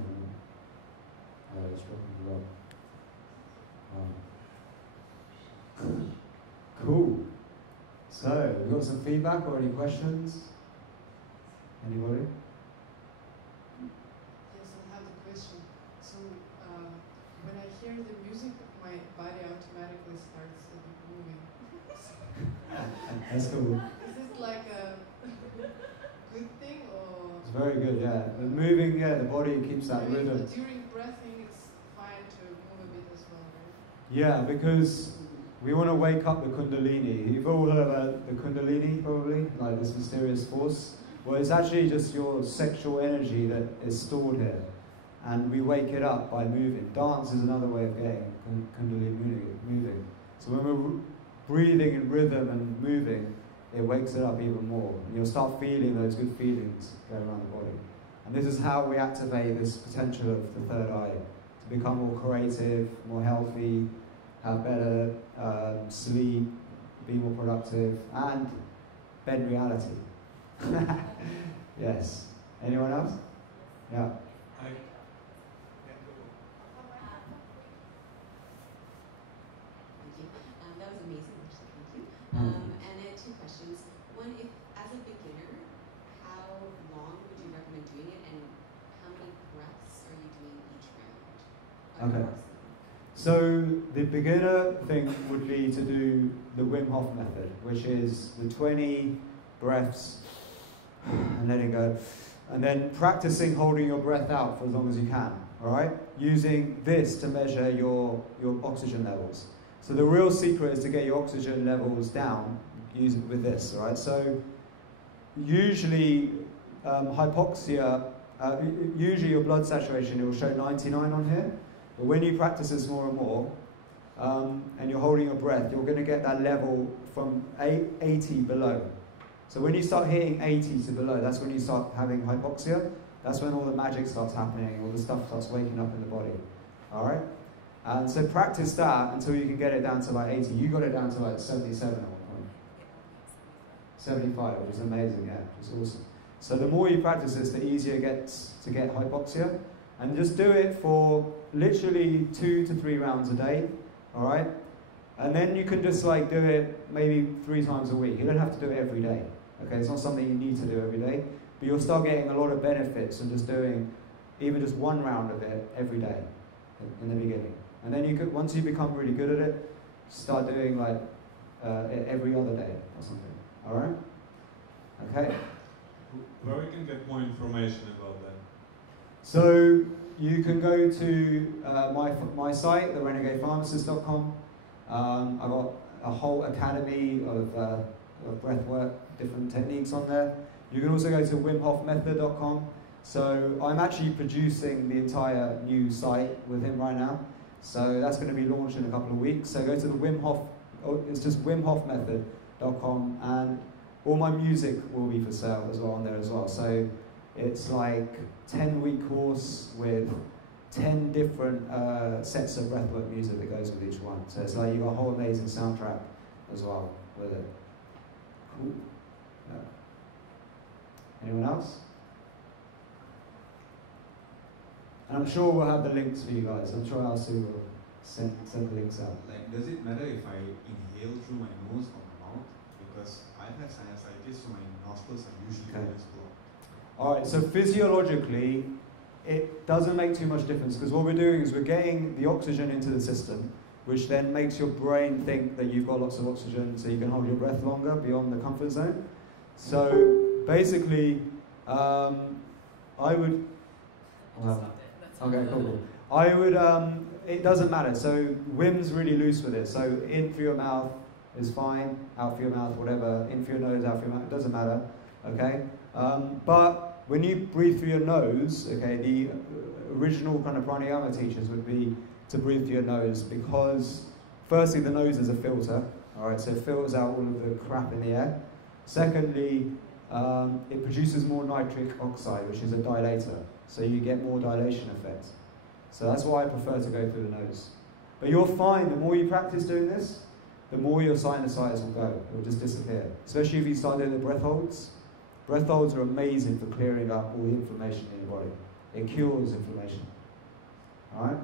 It's dropping a lot. Cool. So, we got some feedback or any questions? Anybody? Yes, I have a question. So, when I hear the music, my body automatically starts moving. That's cool. Is it like a good thing or? It's very good, yeah. The moving, yeah, the body keeps that rhythm. During breathing, it's fine to move a bit as well, right? Yeah, because we want to wake up the Kundalini. You've all heard about the Kundalini, probably, like this mysterious force. Well, it's actually just your sexual energy that is stored here. And we wake it up by moving. Dance is another way of getting Kundalini moving. So when we're breathing in rhythm and moving, it wakes it up even more. And you'll start feeling those good feelings go around the body. And this is how we activate this potential of the third eye, to become more creative, more healthy, have better sleep, be more productive, and bend reality. Yes. Anyone else? Yeah. Hi. Thank you. That was amazing, actually. Thank you. And I had two questions. One, if as a beginner, how long would you recommend doing it, and how many breaths are you doing each round? Okay. So the beginner thing would be to do the Wim Hof method, which is the 20 breaths and letting go, and then practicing holding your breath out for as long as you can. All right, using this to measure your oxygen levels. So the real secret is to get your oxygen levels down using with this. All right. So usually hypoxia, usually your blood saturation, it will show 99 on here. But when you practice this more and more, and you're holding your breath, you're going to get that level from 80 below. So when you start hitting 80 to below, that's when you start having hypoxia. That's when all the magic starts happening, all the stuff starts waking up in the body. All right? And so practice that until you can get it down to like 80. You got it down to like 77 at one point. 75, which is amazing, yeah, which is awesome. So the more you practice this, the easier it gets to get hypoxia. And just do it for literally 2 to 3 rounds a day, all right? And then you can just like do it maybe 3 times a week. You don't have to do it every day, okay? It's not something you need to do every day, but you'll start getting a lot of benefits from just doing even just 1 round of it every day in the beginning. And then you could, once you become really good at it, start doing like every other day or something, all right? Okay? Where we can get more information about that? So you can go to my site, the renegadepharmacist.com. I've got a whole academy of breathwork, different techniques on there. You can also go to wimhofmethod.com. So I'm actually producing the entire new site with him right now. So that's going to be launched in a couple of weeks. So go to the Wim Hof, it's just wimhofmethod.com, and all my music will be for sale as well on there as well. So it's like 10-week course with 10 different sets of breathwork music that goes with each one. So it's like you've got a whole amazing soundtrack as well with it. Cool. No. Anyone else? And I'm sure we'll have the links for you guys. I'm sure Alsu will send the links out. Like, does it matter if I inhale through my nose or my mouth? Because I've had sinusitis, so my nostrils are usually always blocked. All right, so physiologically, it doesn't make too much difference because what we're doing is we're getting the oxygen into the system, which then makes your brain think that you've got lots of oxygen so you can hold your breath longer beyond the comfort zone. So basically, I would... okay, cool. I would, it doesn't matter. So Wim's really loose with it. So in through your mouth is fine, out through your mouth, whatever. In through your nose, out through your mouth, it doesn't matter. Okay? But when you breathe through your nose, okay, the original kind of pranayama teachers would be to breathe through your nose because firstly the nose is a filter, all right, so it filters out all of the crap in the air. Secondly, it produces more nitric oxide, which is a dilator, so you get more dilation effect. So that's why I prefer to go through the nose. But you'll find the more you practice doing this, the more your sinusitis will go. It will just disappear. Especially if you start doing the breath holds. Breath holds are amazing for clearing up all the inflammation in your body. It cures inflammation. All right?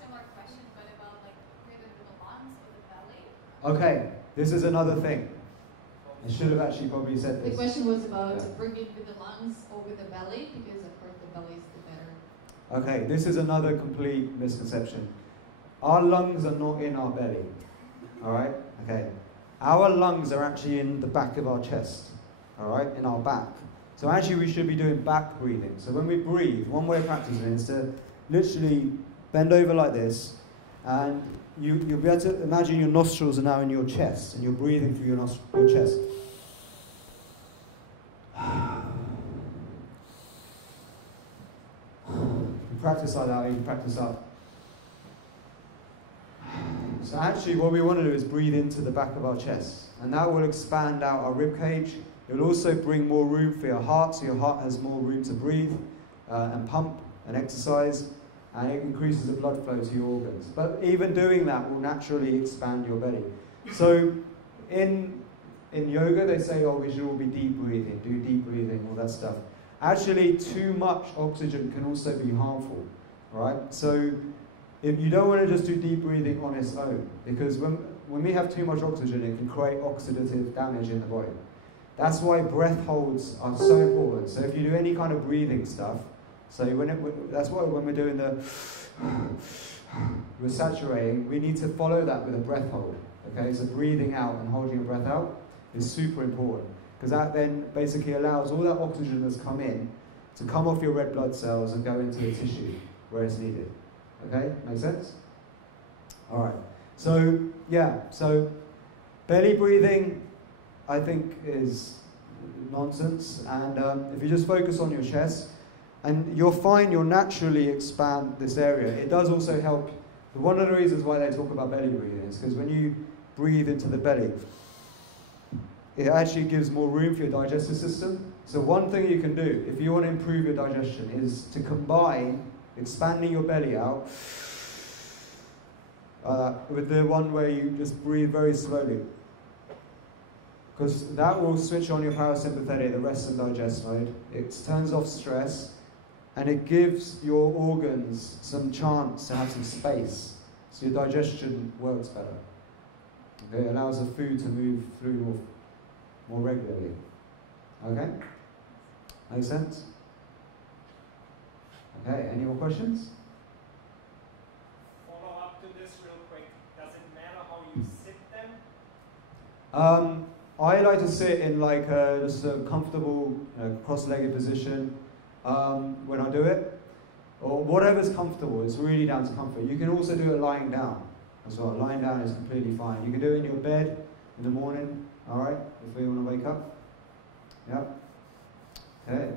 Similar question, but about like breathing with the lungs or the belly? Okay, this is another thing. I should have actually probably said The this. question was about Yeah. breathing with the lungs or with the belly, because of course the belly is the better. Okay, this is another complete misconception. Our lungs are not in our belly. All right? Okay. Our lungs are actually in the back of our chest. All right? In our back. So actually we should be doing back breathing. So when we breathe, one way of practicing it is to literally bend over like this, and you'll be able to imagine your nostrils are now in your chest, and you're breathing through your chest. You practice like that, or you can practice up. So actually what we want to do is breathe into the back of our chest, and that will expand out our rib cage. It will also bring more room for your heart, so your heart has more room to breathe and pump and exercise, and it increases the blood flow to your organs. But even doing that will naturally expand your belly. So in yoga they say, oh, we should all be deep breathing, do deep breathing, all that stuff. Actually, too much oxygen can also be harmful, right? So if you don't want to just do deep breathing on its own, because when we have too much oxygen, it can create oxidative damage in the body. That's why breath holds are so important. So if you do any kind of breathing stuff, so that's why when we're doing we're saturating, we need to follow that with a breath hold. Okay, so breathing out and holding your breath out is super important, because that then basically allows all that oxygen that's come in to come off your red blood cells and go into the tissue where it's needed. Okay, make sense? All right. So yeah, so belly breathing, I think, is nonsense, and if you just focus on your chest, and you'll find you'll naturally expand this area. It does also help. One of the reasons why they talk about belly breathing is because when you breathe into the belly, it actually gives more room for your digestive system. So one thing you can do, if you want to improve your digestion, is to combine expanding your belly out with the one where you just breathe very slowly. Because that will switch on your parasympathetic, the rest and digest mode. It turns off stress, and it gives your organs some chance to have some space, so your digestion works better. Okay, it allows the food to move through more regularly. Okay? Make sense? Okay, any more questions? Follow up to this real quick. Does it matter how you sit then? I like to sit in like just a comfortable cross-legged position when I do it, or whatever's comfortable. It's really down to comfort. You can also do it lying down as well. Lying down is completely fine. You can do it in your bed in the morning, all right, if you want to wake up. Yeah. Okay.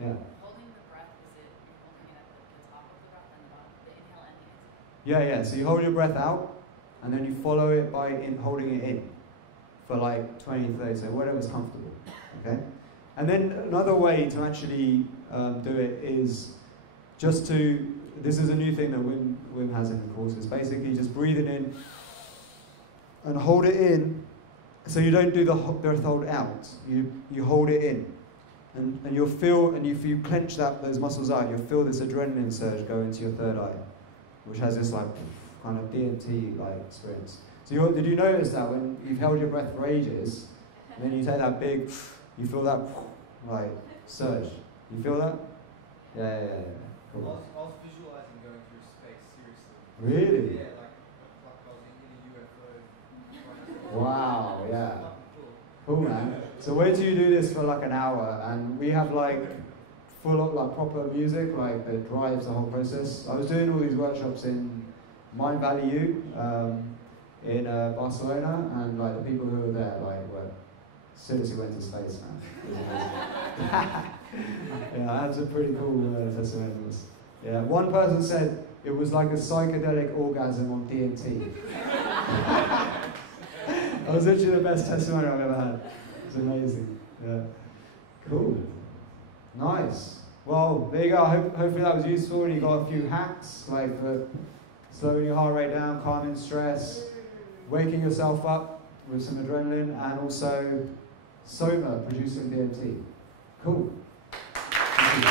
Yeah. Holding the breath, is it you're holding it at the top of the breath and the bottom, the inhale and the exhale? Yeah. So you hold your breath out, and then you follow it by holding it in for like 20, 30 seconds, whatever's comfortable. Okay. And then another way to actually do it is just to. This is a new thing that Wim has in the course. It's basically just breathe it in and hold it in, So you don't do the breath hold out. You hold it in, and you'll feel. And if you clench those muscles out, you'll feel this adrenaline surge go into your third eye, which has this like kind of DMT like experience. So did you notice that when you've held your breath for ages, and then you take that big, you feel that like surge? You feel that? Yeah. Cool. Also visualizing going through space, seriously. Really? Yeah, like I was in a UFO. Wow, yeah. Cool, man. So wait till you do this for like an hour, and we have like full of like proper music, like that drives the whole process. I was doing all these workshops in MindValley U in Barcelona, and like the people who were there were seriously went to space, man. It was amazing. Yeah, I had some pretty cool testimonials. Yeah, one person said it was like a psychedelic orgasm on DMT. That was literally the best testimony I've ever had. It's amazing. Yeah. Cool. Nice. Well, there you go. Hopefully that was useful, and you got a few hacks like for slowing your heart rate down, calming stress, waking yourself up with some adrenaline, and also soma, producing DMT. Cool. Thank you.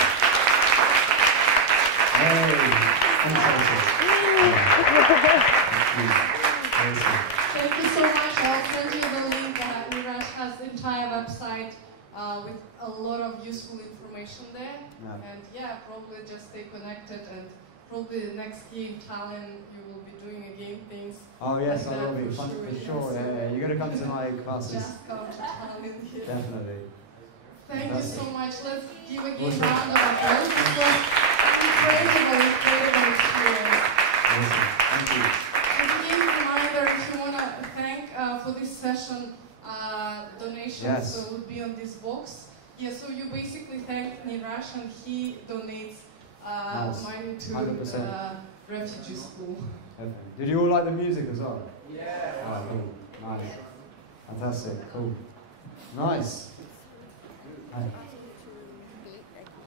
Thank you so much. I'll send you the link. Niraj has the entire website with a lot of useful information there. Yeah. And yeah, probably just stay connected, and probably the next game Tallinn you will be doing again things. Oh yes, like I will that be. Fun for sure. Yeah. You're gonna come to my classes. Just come to Tallinn. Yeah. Definitely. Thank you so much. Let's give a Awesome. round of applause. It was incredible experience. Awesome. Thank you. And again, reminder, if you want to thank for this session, donations Yes. would be on this box. Yeah, so you basically thank Niraj, and he donates Nice. money to 100%. refugee school. Okay. Did you all like the music as well? Yeah. Oh, cool. Nice. Fantastic. Cool. Nice. Hi.